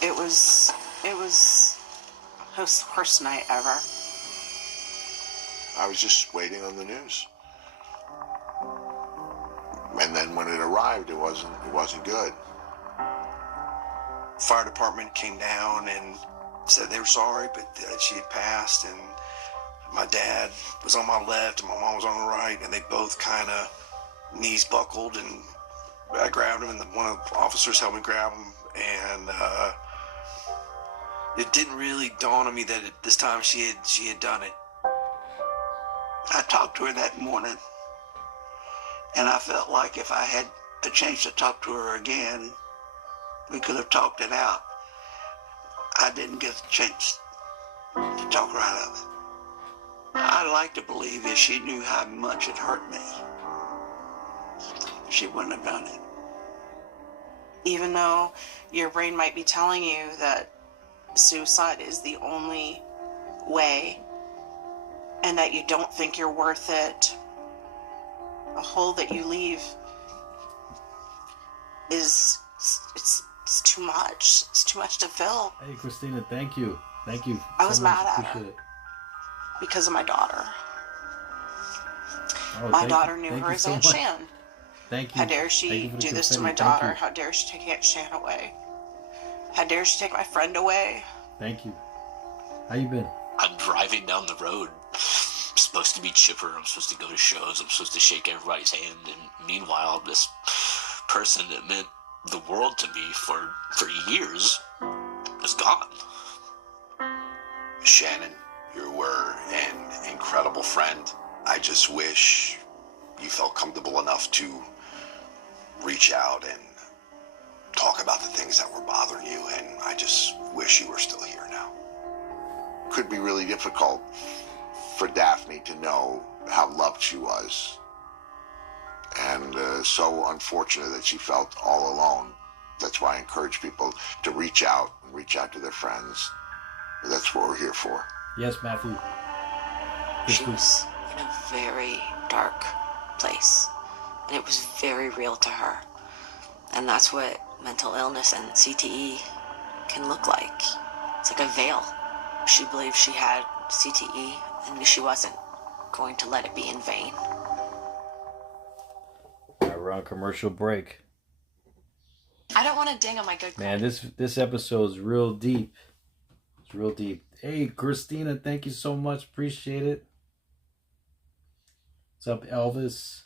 It was the worst night ever. I was just waiting on the news. And then when it arrived, it wasn't good. Fire department came down and said they were sorry, but she had passed, and my dad was on my left and my mom was on the right, and they both kind of knees buckled, and I grabbed him, and one of the officers helped me grab him, and it didn't really dawn on me that this time she had done it. I talked to her that morning, and I felt like if I had a chance to talk to her again, we could have talked it out. I didn't get the chance to talk her out of it. I'd like to believe if she knew how much it hurt me, she wouldn't have done it. Even though your brain might be telling you that suicide is the only way and that you don't think you're worth it, the hole that you leave is it's too much. It's too much to fill. Hey, Christina, thank you. Thank you. I was mad at her Appreciate it. because of my daughter. Oh, My daughter knew thank her you as so Aunt much. Shan. Thank you. How dare Thank she you for the do this to my consent. Thank daughter? you. How dare she take Aunt Shan away? How dare she take my friend away? Thank you. How you been? I'm driving down the road. I'm supposed to be chipper. I'm supposed to go to shows. I'm supposed to shake everybody's hand. And meanwhile, this person that meant the world to me for years is gone. Shannon, you were an incredible friend. I just wish you felt comfortable enough to reach out and talk about the things that were bothering you, and I just wish you were still here now. Could be really difficult for Daphne to know how loved she was. And so unfortunate that she felt all alone. That's why I encourage people to reach out to their friends. That's what we're here for. Yes, Matthew. She was in a very dark place, and it was very real to her. And that's what mental illness and CTE can look like. It's like a veil. She believed she had CTE and she wasn't going to let it be in vain. We're on commercial break. I don't want to ding on my good Man, this episode is real deep. It's real deep. Hey, Christina, thank you so much. Appreciate it. What's up, Elvis?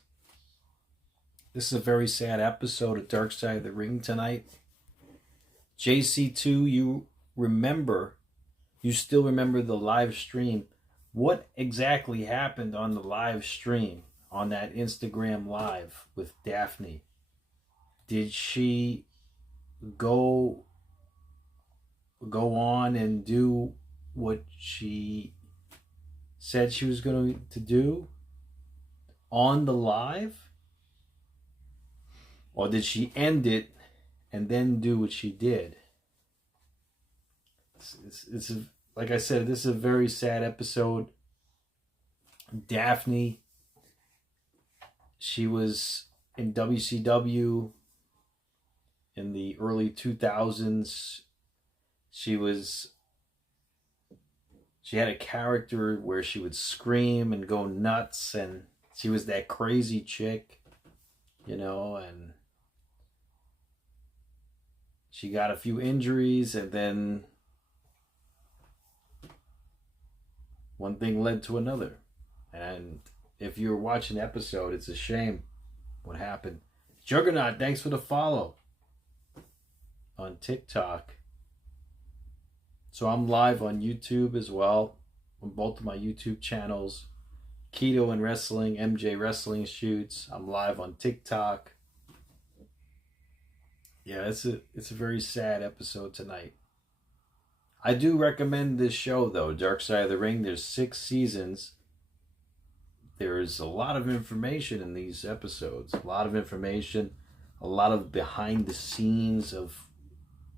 This is a very sad episode of Dark Side of the Ring tonight. JC2, you still remember the live stream. What exactly happened on the live stream, on that Instagram live with Daphne? Did she go on and do what she said she was going to do on the live? Or did she end it and then do what she did? It's like I said, this is a very sad episode. Daphne, she was in WCW in the early 2000s. She had a character where she would scream and go nuts, and she was that crazy chick, you know, and she got a few injuries, and then one thing led to another. And if you're watching the episode, it's a shame what happened. Juggernaut, thanks for the follow on TikTok. So I'm live on YouTube as well, on both of my YouTube channels, Keto and Wrestling, MJ Wrestling Shoots. I'm live on TikTok. Yeah, it's a very sad episode tonight. I do recommend this show, though, Dark Side of the Ring. There's 6 seasons. There's a lot of information in these episodes. A lot of information. A lot of behind the scenes of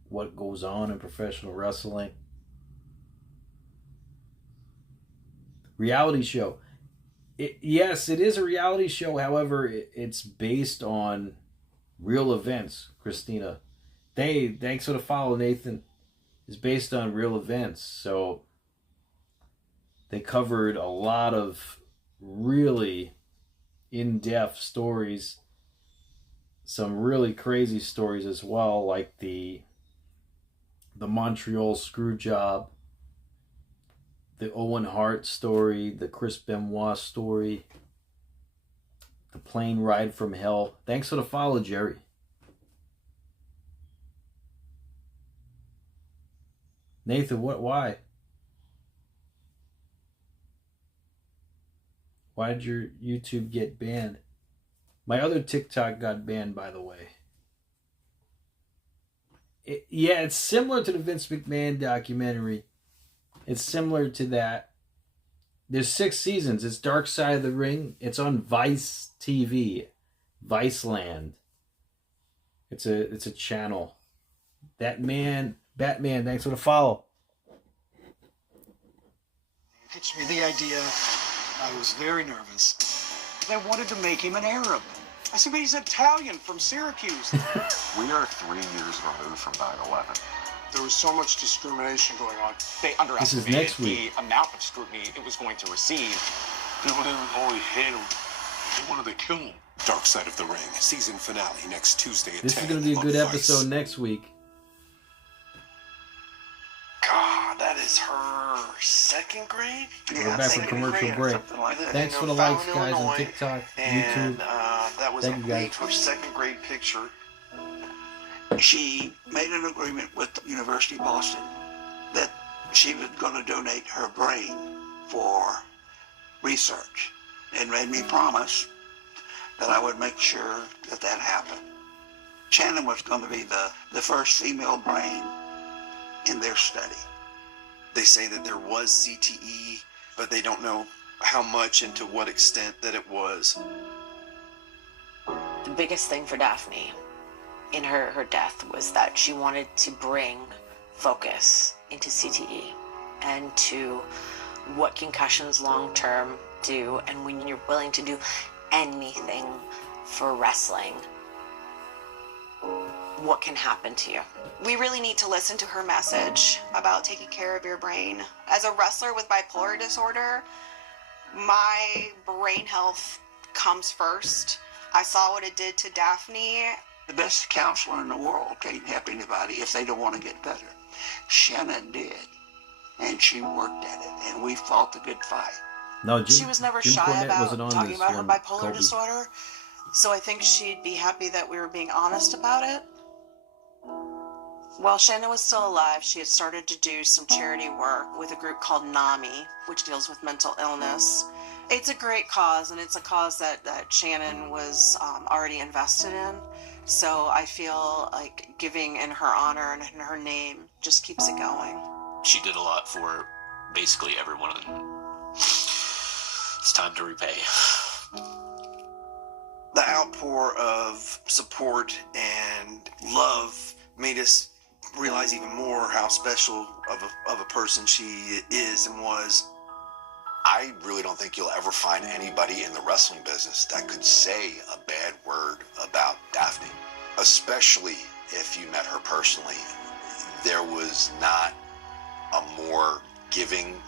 what goes on in professional wrestling. Reality show. Yes, it is a reality show. However, it's based on real events, Christina. Thanks for the follow, Nathan. It's based on real events. So they covered a lot of really in-depth stories. Some really crazy stories as well, like the Montreal screw job, the Owen Hart story, the Chris Benoit story, the plane ride from hell. Thanks for the follow, Jerry. Nathan, why? Why did your YouTube get banned? My other TikTok got banned, by the way. It's similar to the Vince McMahon documentary. It's similar to that. There's 6 seasons. It's Dark Side of the Ring. It's on Vice TV, Viceland. It's a channel. Batman, thanks for the follow. Pitched me the idea. I was very nervous. They wanted to make him an Arab. I said, but he's Italian from Syracuse. We are 3 years removed from 9/11. There was so much discrimination going on. They This is underestimated next week. the amount of scrutiny it was going to receive. People didn't only hate him, they wanted to kill him. Dark Side of the Ring, season finale next Tuesday at This 10 is going to be a on good Vice. episode next week. God, that is her second grade? We're back from commercial break. Thanks for the likes, guys, on TikTok, And YouTube. that was, Thank you, I believe, guys. her second grade picture. She made an agreement with the University of Boston that she was going to donate her brain for research and made me promise that I would make sure that that happened. Shannon was going to be the first female brain in their study. They say that there was CTE, but they don't know how much and to what extent that it was. The biggest thing for Daphne in her death was that she wanted to bring focus into CTE and to what concussions long-term do, and when you're willing to do anything for wrestling, what can happen to you. We really need to listen to her message about taking care of your brain. As a wrestler with bipolar disorder, my brain health comes first. I saw what it did to Daphne. The best counselor in the world can't help anybody if they don't want to get better. Shannon did, and she worked at it, and we fought the good fight. No, She was never shy about talking about her bipolar disorder, so I think she'd be happy that we were being honest about it. While Shannon was still alive, she had started to do some charity work with a group called NAMI, which deals with mental illness. It's a great cause, and it's a cause that Shannon was already invested in. So I feel like giving in her honor and in her name just keeps it going. She did a lot for basically everyone of them. It's time to repay. The outpour of support and love made us realize even more how special of a person she is and was. I really don't think you'll ever find anybody in the wrestling business that could say a bad word about Daphne, especially if you met her personally. There was not a more giving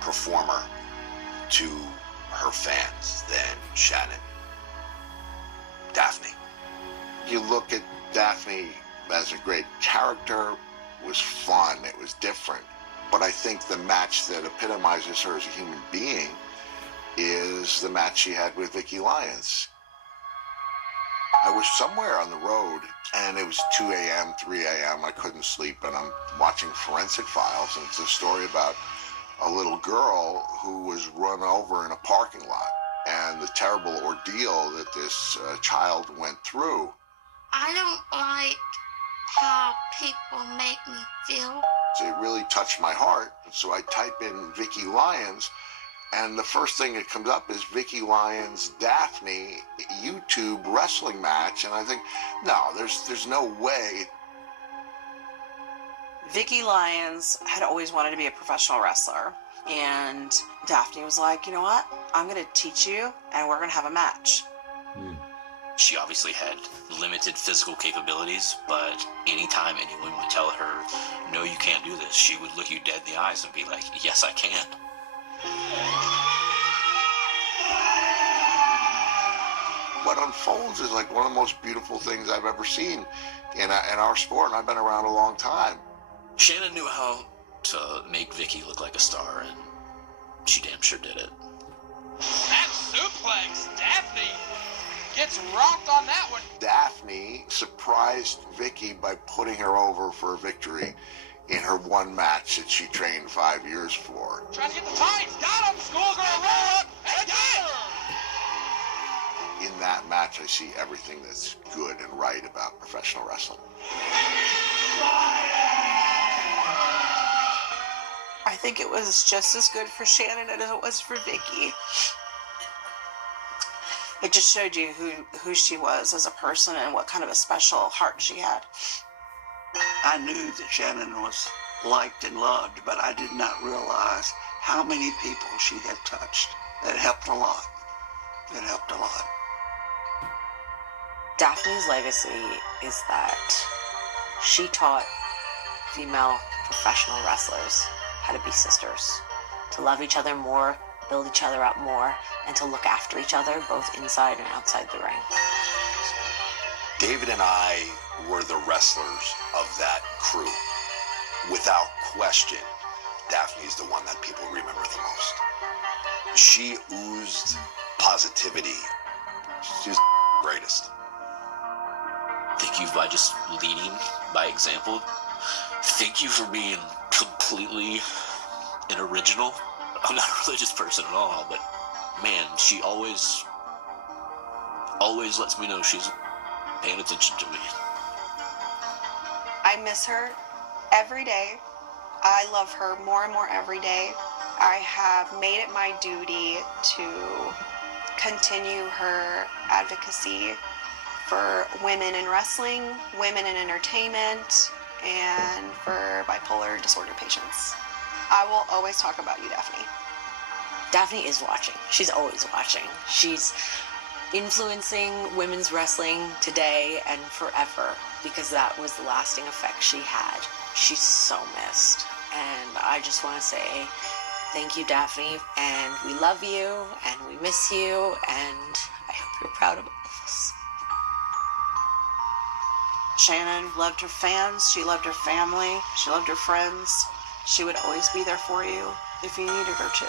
performer to her fans than Shannon. Daphne. You look at Daphne as a great character, it was fun, it was different. But I think the match that epitomizes her as a human being is the match she had with Vicky Lyons. I was somewhere on the road, and it was 2 a.m., 3 a.m., I couldn't sleep, and I'm watching Forensic Files, and it's a story about a little girl who was run over in a parking lot, and the terrible ordeal that this child went through. I don't like how people make me feel. So it really touched my heart, so I type in Vicky Lyons, and the first thing that comes up is Vicky Lyons Daphne YouTube wrestling match, and I think, no, there's no way. Vicky Lyons had always wanted to be a professional wrestler, and Daphne was like, you know what, I'm going to teach you, and we're going to have a match. She obviously had limited physical capabilities, but anytime anyone would tell her, no, you can't do this, she would look you dead in the eyes and be like, yes, I can. What unfolds is like one of the most beautiful things I've ever seen in our sport, and I've been around a long time. Shannon knew how to make Vicky look like a star, and she damn sure did it. That suplex, Daphne gets rocked on that one. Daphne surprised Vicky by putting her over for a victory in her one match that she trained 5 years for. Trying to get the tights. Got him. Schoolgirl roll up. And got her. In that match, I see everything that's good and right about professional wrestling. I think it was just as good for Shannon as it was for Vicky. It just showed you who she was as a person and what kind of a special heart she had. I knew that Shannon was liked and loved, but I did not realize how many people she had touched. That helped a lot. It helped a lot. Daphne's legacy is that she taught female professional wrestlers how to be sisters, to love each other more, build each other up more, and to look after each other both inside and outside the ring. David and I were the wrestlers of that crew. Without question, Daphne's the one that people remember the most. She oozed positivity. She was the greatest. Thank you by just leading by example. Thank you for being completely an original. I'm not a religious person at all, but man, she always lets me know she's paying attention to me. I miss her every day. I love her more and more every day. I have made it my duty to continue her advocacy for women in wrestling, women in entertainment, and for bipolar disorder patients. I will always talk about you, Daphne. Daphne is watching. She's always watching. She's influencing women's wrestling today and forever because that was the lasting effect she had. She's so missed. And I just want to say thank you, Daphne, and we love you, and we miss you, and I hope you're proud of us. Shannon loved her fans, she loved her family, she loved her friends. She would always be there for you if you needed her to.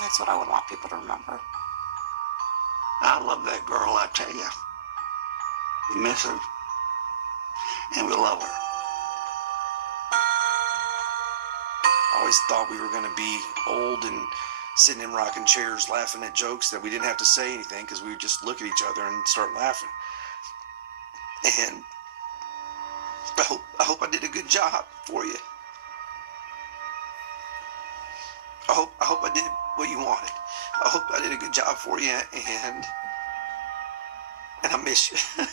That's what I would want people to remember. I love that girl, I tell you. We miss her, and we love her. I always thought we were going to be old and sitting in rocking chairs laughing at jokes that we didn't have to say anything because we would just look at each other and start laughing. And I hope I did a good job for you. I hope I did what you wanted. I hope I did a good job for you, and I miss you.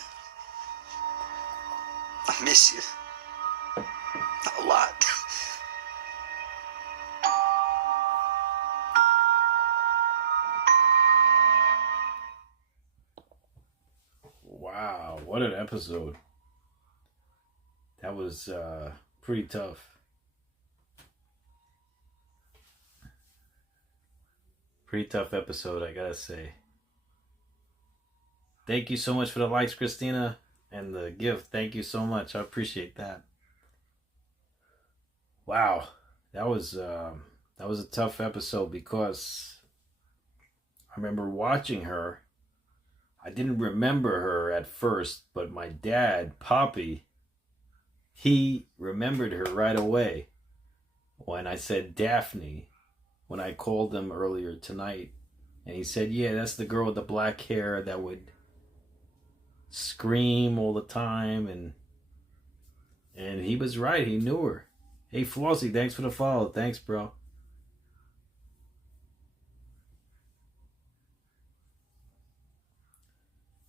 I miss you a lot. Wow, what an episode. That was pretty tough. Pretty tough episode, I gotta say. Thank you so much for the likes, Christina, and the gift. Thank you so much. I appreciate that. Wow, that was a tough episode because I remember watching her. I didn't remember her at first, but my dad, Poppy, he remembered her right away when I said Daphne, when I called him earlier tonight. And he said, yeah, that's the girl with the black hair that would scream all the time. And he was right. He knew her. Hey, Flossie, thanks for the follow. Thanks, bro.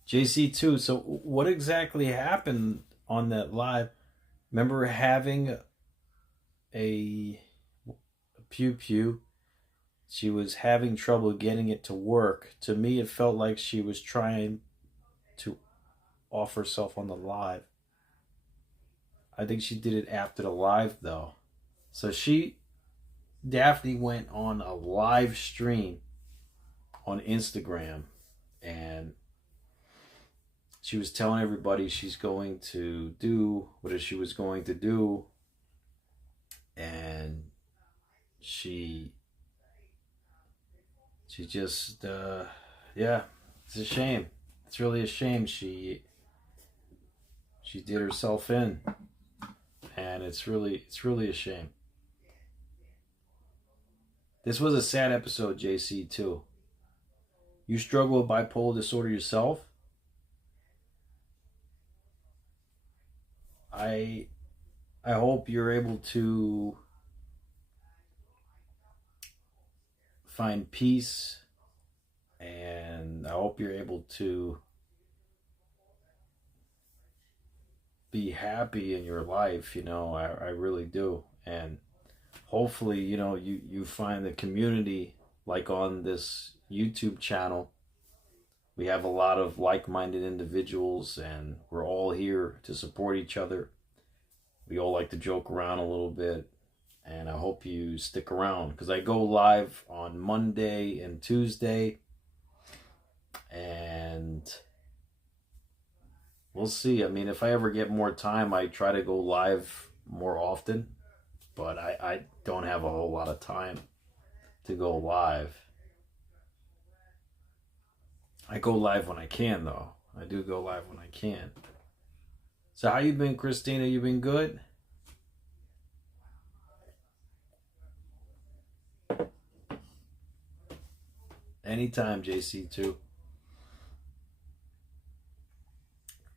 JC2, so what exactly happened on that live? Remember having a pew. She was having trouble getting it to work. To me, it felt like she was trying to off herself on the live. I think she did it after the live, though. So Daphne went on a live stream on Instagram, and she was telling everybody she's going to do what she was going to do. And she just, yeah, it's a shame. It's really a shame. She did herself in. And it's really a shame. This was a sad episode, JC, too. You struggle with bipolar disorder yourself? I hope you're able to find peace, and I hope you're able to be happy in your life. I really do. And hopefully, you find the community, like on this YouTube channel. We have a lot of like-minded individuals, and we're all here to support each other. We all like to joke around a little bit, and I hope you stick around, because I go live on Monday and Tuesday, and we'll see. I mean, if I ever get more time, I try to go live more often, but I don't have a whole lot of time to go live. I go live when I can, though. I do go live when I can. So how you been, Christina? You been good? Anytime, JC2.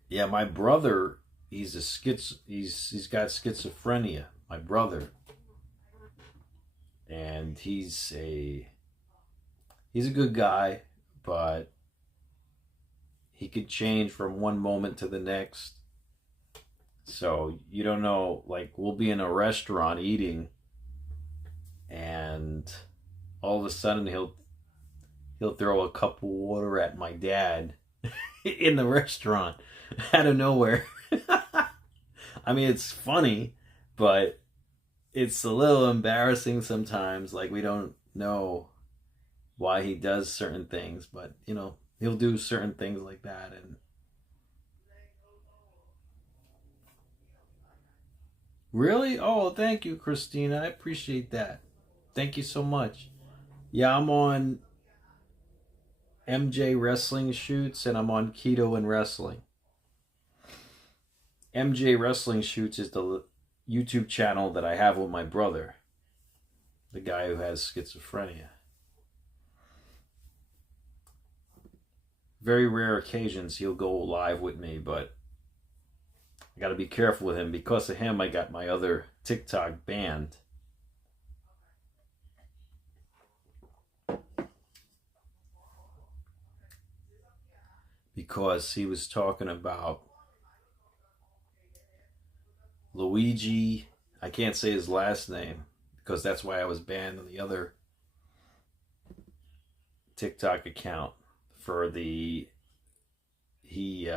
Yeah, my brother, he's got schizophrenia. My brother. And he's a good guy, but he could change from one moment to the next. So you don't know, like, we'll be in a restaurant eating, and all of a sudden he'll throw a cup of water at my dad in the restaurant out of nowhere. I mean, it's funny, but it's a little embarrassing sometimes. Like, we don't know why he does certain things, but you know, he'll do certain things like that. And really? Oh, thank you, Christina. I appreciate that. Thank you so much. Yeah, I'm on MJ Wrestling Shoots, and I'm on Keto and Wrestling. MJ Wrestling Shoots is the YouTube channel that I have with my brother, the guy who has schizophrenia. Very rare occasions he'll go live with me, but I got to be careful with him. Because of him, I got my other TikTok banned. Because he was talking about Luigi. I can't say his last name because that's why I was banned on the other TikTok account. For the he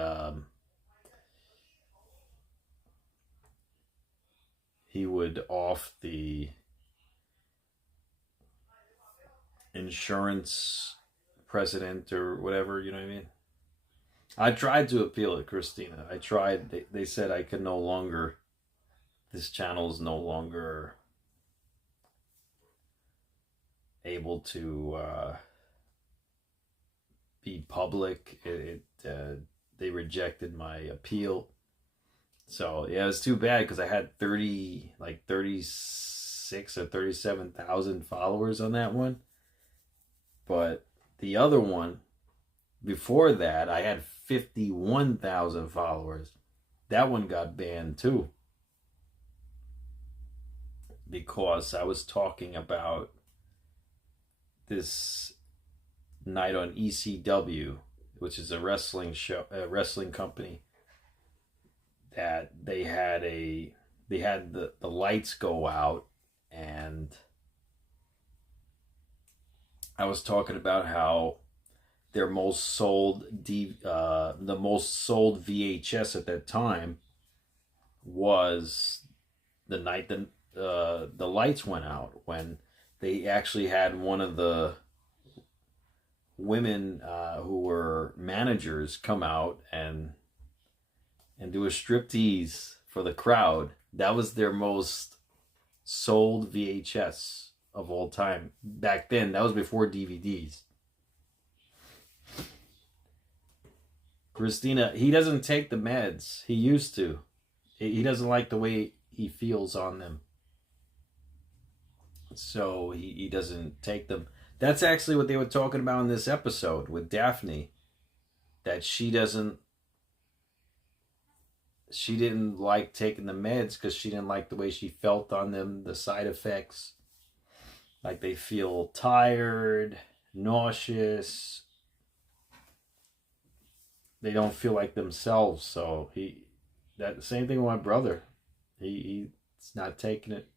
would off the insurance president or whatever, you know what I mean? I tried to appeal it, Christina. I tried. They said I could no longer, this channel is no longer able to be public. They rejected my appeal. So yeah, it was too bad because I had 36 or 37,000 followers on that one. But the other one, before that, I had 51,000 followers. That one got banned too. Because I was talking about this night on ECW, which is a wrestling show, a wrestling company, that they had the lights go out, and I was talking about how their most sold the most sold VHS at that time was the night the lights went out, when they actually had one of the women who were managers come out and do a striptease for the crowd. That was their most sold VHS of all time. Back then, that was before DVDs. Christina, he doesn't take the meds. He used to. He doesn't like the way he feels on them. So he doesn't take them. That's actually what they were talking about in this episode with Daphne. That she didn't like taking the meds because she didn't like the way she felt on them, the side effects. Like they feel tired, nauseous. They don't feel like themselves. So that same thing with my brother. He's not taking it.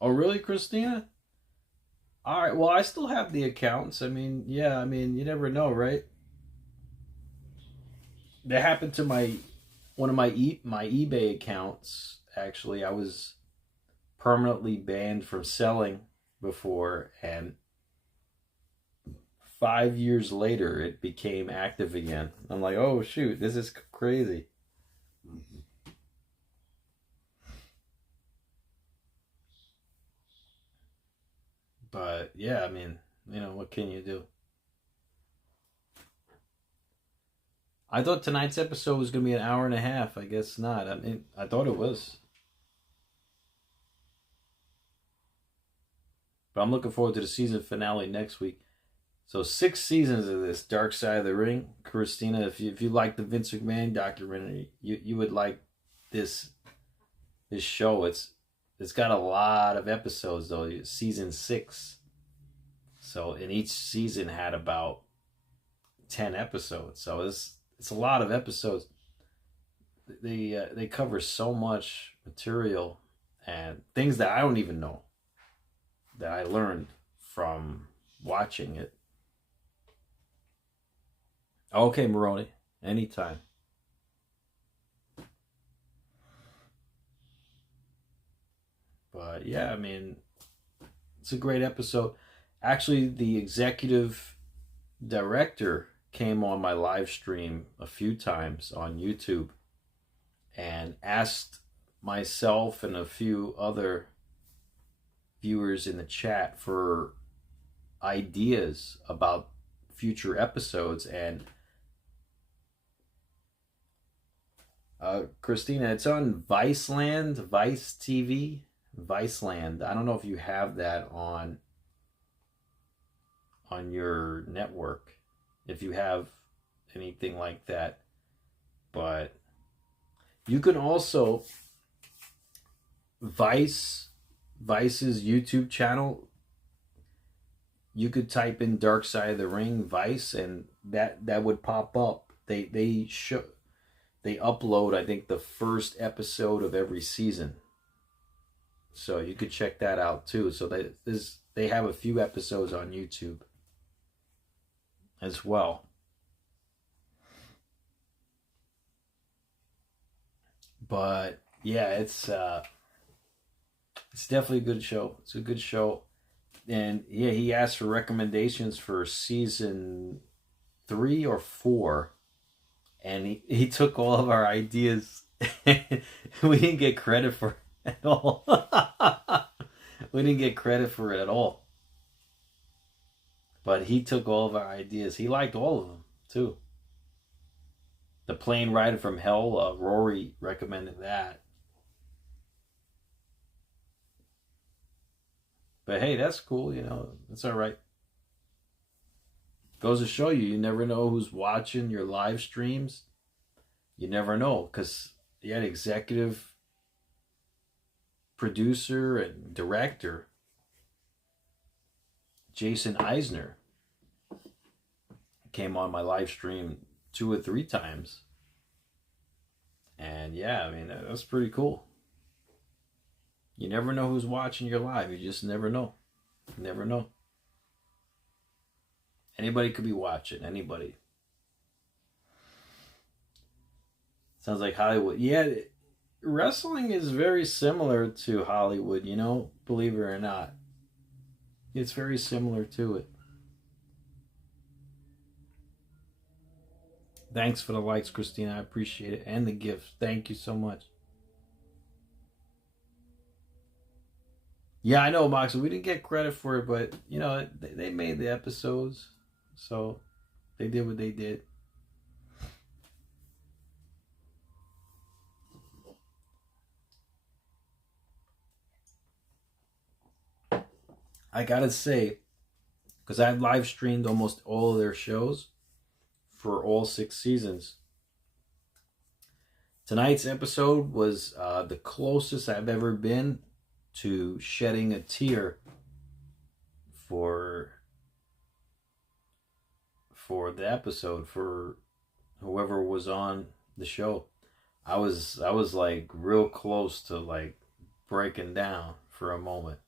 Oh, really, Christina? All right, well, I still have the accounts. I mean, yeah, I mean, you never know, right? That happened to one of my eBay accounts. Actually, I was permanently banned from selling before, and 5 years later, it became active again. I'm like, oh, shoot, this is crazy. But yeah, I mean, you know, what can you do? I thought tonight's episode was going to be an hour and a half. I guess not. I mean, I thought it was. But I'm looking forward to the season finale next week. So 6 seasons of this Dark Side of the Ring. Christina, if you like the Vince McMahon documentary, you would like this show. It's got a lot of episodes though. Season 6. So and each season had about 10 episodes. So it's a lot of episodes. They cover so much material and things that I don't even know, that I learned from watching it. Okay, Maroni, anytime. But yeah, I mean, it's a great episode. Actually, the executive director came on my live stream a few times on YouTube and asked myself and a few other viewers in the chat for ideas about future episodes. And Christina, it's on Viceland, Vice TV, Viceland. I don't know if you have that on your network, if you have anything like that. But you can also, Vice's YouTube channel, you could type in Dark Side of the Ring Vice, and that would pop up. They upload, I think, the first episode of every season, so you could check that out too. So they have a few episodes on YouTube as well. But yeah, it's definitely a good show. It's a good show. And yeah, he asked for recommendations for season 3 or 4. And he took all of our ideas. We didn't get credit for it at all. We didn't get credit for it at all. But he took all of our ideas. He liked all of them, too. The Plane Ride from Hell, Rory recommended that. But hey, that's cool, you know. That's all right. Goes to show you, you never know who's watching your live streams. You never know, because you had executive producer and director Jason Eisner came on my live stream 2 or 3 times. And yeah, I mean, that's pretty cool. You never know who's watching your live. You just never know. You never know. Anybody could be watching. Anybody. Sounds like Hollywood. Yeah, wrestling is very similar to Hollywood, you know, believe it or not. It's very similar to it. Thanks for the likes, Christina. I appreciate it. And the gifts. Thank you so much. Yeah, I know, Moxie. We didn't get credit for it, but, you know, they made the episodes. So, they did what they did. I gotta say, because I've live streamed almost all of their shows for all 6 seasons. Tonight's episode was the closest I've ever been to shedding a tear for the episode, for whoever was on the show. I was like real close to like breaking down for a moment.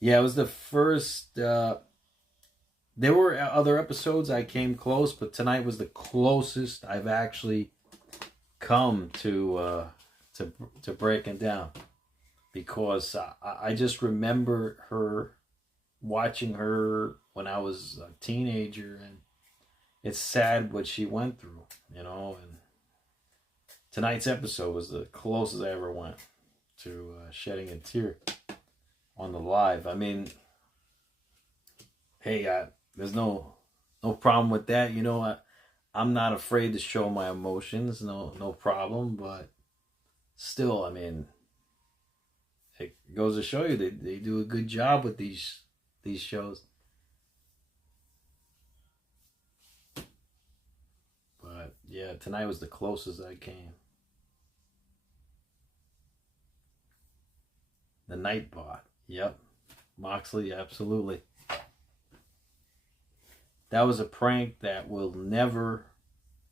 Yeah, it was the first. There were other episodes I came close, but tonight was the closest I've actually come to breaking down, because I just remember watching her when I was a teenager, and it's sad what she went through, you know. And tonight's episode was the closest I ever went to shedding a tear on the live. I mean, hey, there's no No problem with that. You know, I'm not afraid to show my emotions. No problem. But still, I mean, it goes to show you that they do a good job with these shows. But yeah, tonight was the closest I came. The Nightbot. Yep. Moxley, absolutely. That was a prank that will never,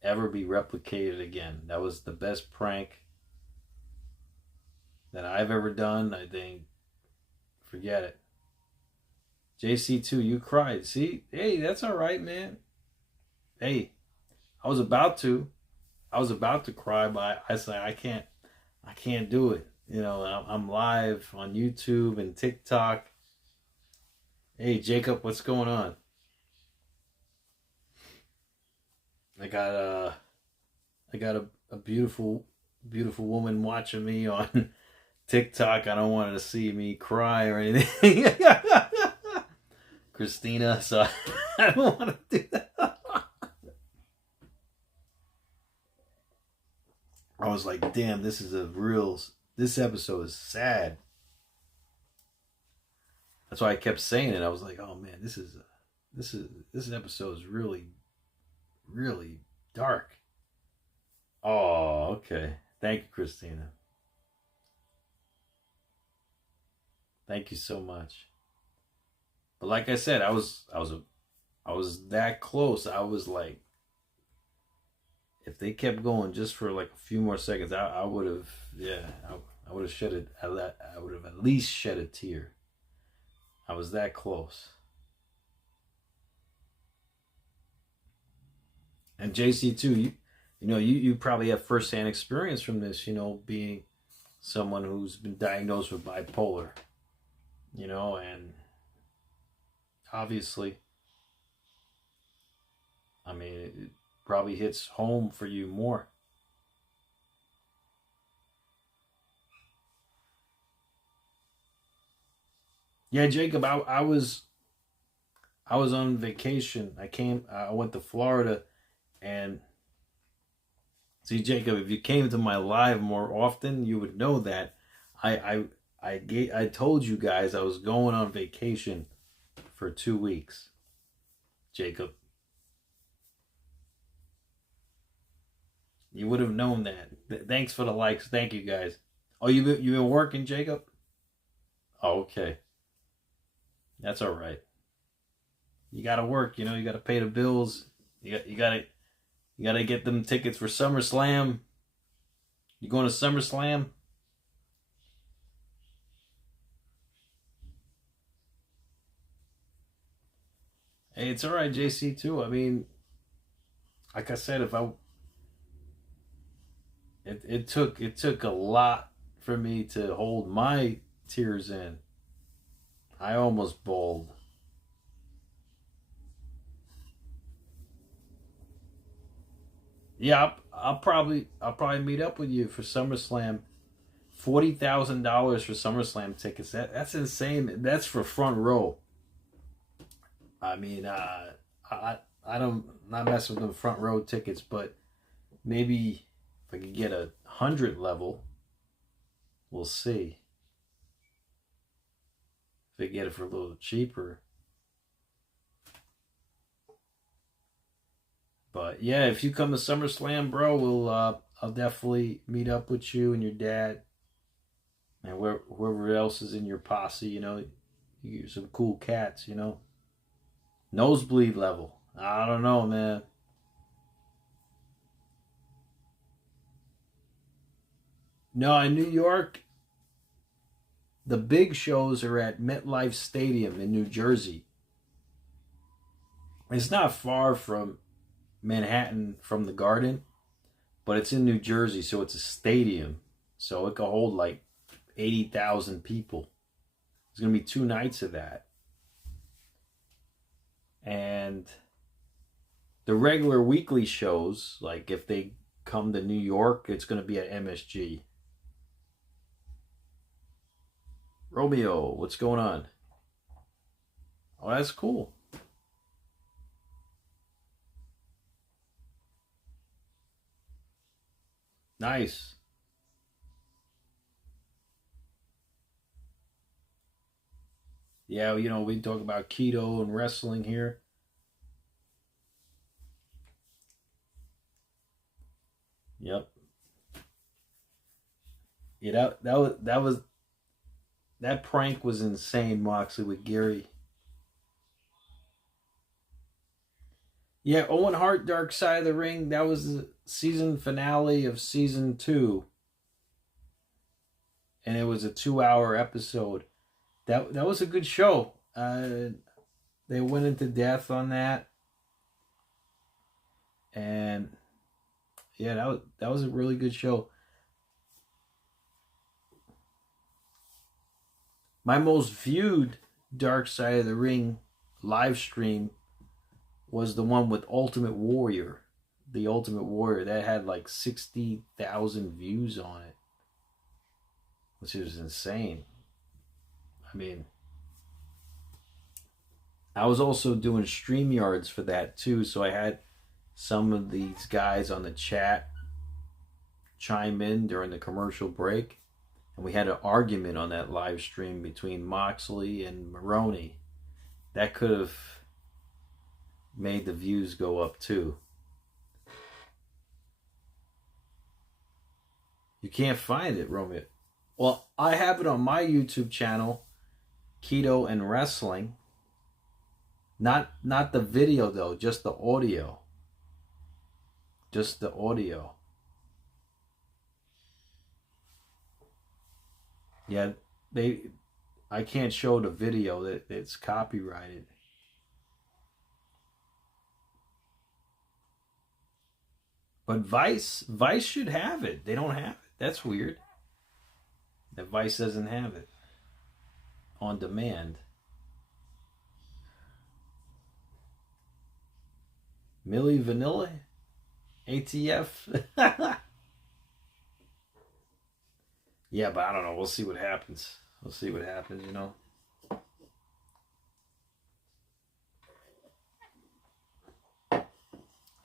ever be replicated again. That was the best prank that I've ever done. I think, forget it. JC2, you cried. See? Hey, that's all right, man. Hey, I was about to cry, but I said, I can't do it. You know, I'm live on YouTube and TikTok. Hey, Jacob, what's going on? I got a beautiful woman watching me on TikTok. I don't want her to see me cry or anything. Christina, so I don't want to do that. I was like, damn, this episode is sad. That's why I kept saying it. I was like, oh man, this episode is really, really dark. Oh, okay. Thank you, Christina. Thank you so much. But like I said, I was that close. I was like, if they kept going just for like a few more seconds, I would have, I would have shed it. I would have at least shed a tear. I was that close. And JC2, you probably have firsthand experience from this, being someone who's been diagnosed with bipolar, and obviously, I mean, it probably hits home for you more. Yeah, Jacob, I was on vacation. I went to Florida, and see, Jacob, if you came to my live more often, you would know that I told you guys I was going on vacation for 2 weeks. Jacob, you would have known that. Thanks for the likes. Thank you, guys. Oh, you been working, Jacob? Oh, okay. That's all right. You gotta work, you gotta pay the bills. You gotta get them tickets for SummerSlam. You going to SummerSlam? Hey, it's all right, JC too. I mean, like I said, it took a lot for me to hold my tears in. I almost bawled. Yeah, I'll probably meet up with you for SummerSlam. $40,000 for SummerSlam tickets. That's insane. That's for front row. I mean, I don't not mess with the front row tickets, but maybe if I could get 100 level, we'll see. If they get it for a little cheaper. But yeah, if you come to SummerSlam, bro, I'll definitely meet up with you and your dad and whoever else is in your posse. You're some cool cats. Nosebleed level. I don't know, man. No, in New York, the big shows are at MetLife Stadium in New Jersey. It's not far from Manhattan from the Garden, but it's in New Jersey, so it's a stadium. So it could hold like 80,000 people. There's going to be 2 nights of that. And the regular weekly shows, like if they come to New York, it's going to be at MSG. Romeo, what's going on? Oh, that's cool. Nice. Yeah, you know, we talk about keto and wrestling here. Yep. Yeah, that prank was insane, Moxley, with Gary. Yeah, Owen Hart, Dark Side of the Ring. That was the season finale of season 2, and it was a 2-hour episode. That was a good show. They went into depth on that, and yeah, that was a really good show. My most viewed Dark Side of the Ring live stream was the one with Ultimate Warrior. The Ultimate Warrior. That had like 60,000 views on it, which is insane. I mean, I was also doing StreamYards for that too, so I had some of these guys on the chat chime in during the commercial break. And we had an argument on that live stream between Moxley and Maroney. That could have made the views go up too. You can't find it, Romeo. Well, I have it on my YouTube channel, Keto and Wrestling. Not the video though, just the audio. Just the audio. Yeah, I can't show the video, that it's copyrighted. But Vice should have it. They don't have it. That's weird. That Vice doesn't have it on demand. Milli Vanilli? ATF? Yeah, but I don't know. We'll see what happens. We'll see what happens, you know.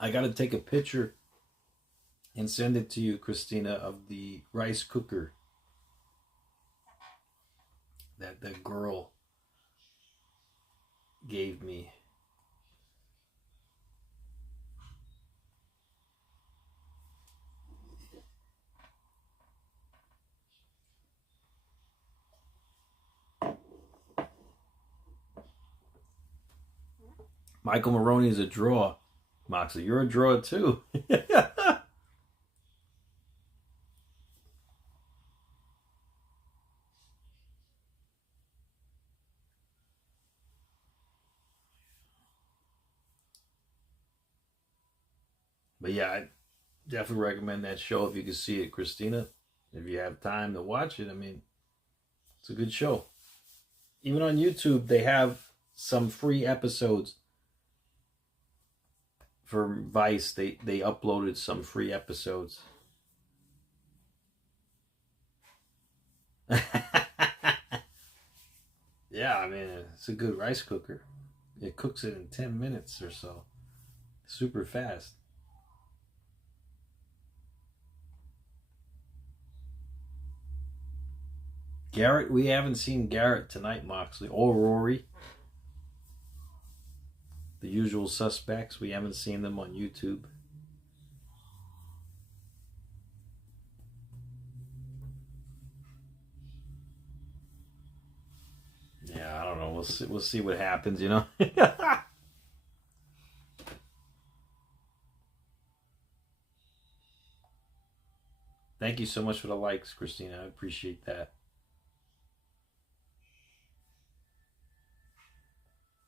I got to take a picture and send it to you, Christina, of the rice cooker that the girl gave me. Michael Maroney is a draw. Moxley, you're a draw too. But yeah, I definitely recommend that show if you can see it, Christina. If you have time to watch it, I mean, it's a good show. Even on YouTube, they have some free episodes. For Vice, they uploaded some free episodes. Yeah, I mean, it's a good rice cooker. It cooks it in 10 minutes or so. Super fast. Garrett, we haven't seen Garrett tonight, Moxley, or Rory. The usual suspects, we haven't seen them on YouTube. Yeah, I don't know. We'll see what happens, you know. Thank you so much for the likes, Christina. I appreciate that.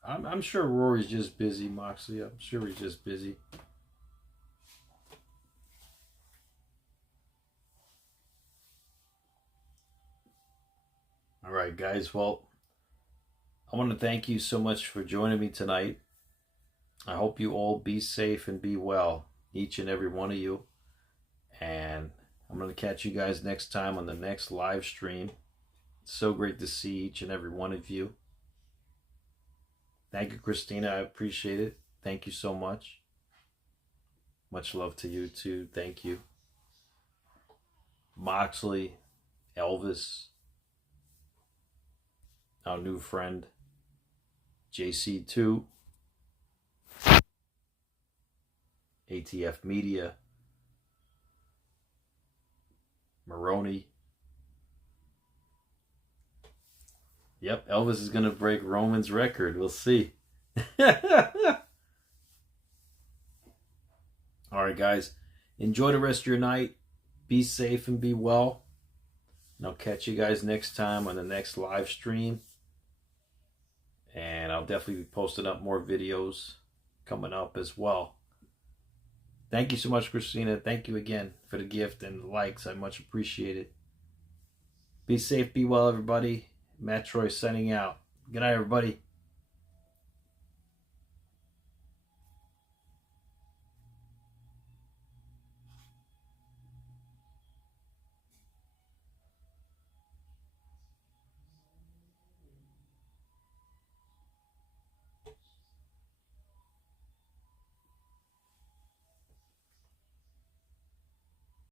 I'm sure Rory's just busy, Moxley. I'm sure he's just busy. All right, guys. Well, I want to thank you so much for joining me tonight. I hope you all be safe and be well, each and every one of you. And I'm going to catch you guys next time on the next live stream. It's so great to see each and every one of you. Thank you, Christina. I appreciate it. Thank you so much. Much love to you too. Thank you. Moxley, Elvis, our new friend, JC2, ATF Media, Maroney. Yep, Elvis is going to break Roman's record. We'll see. Alright, guys. Enjoy the rest of your night. Be safe and be well. And I'll catch you guys next time on the next live stream. And I'll definitely be posting up more videos coming up as well. Thank you so much, Christina. Thank you again for the gift and the likes. I much appreciate it. Be safe, be well, everybody. MATTROISE signing out. Good night, everybody.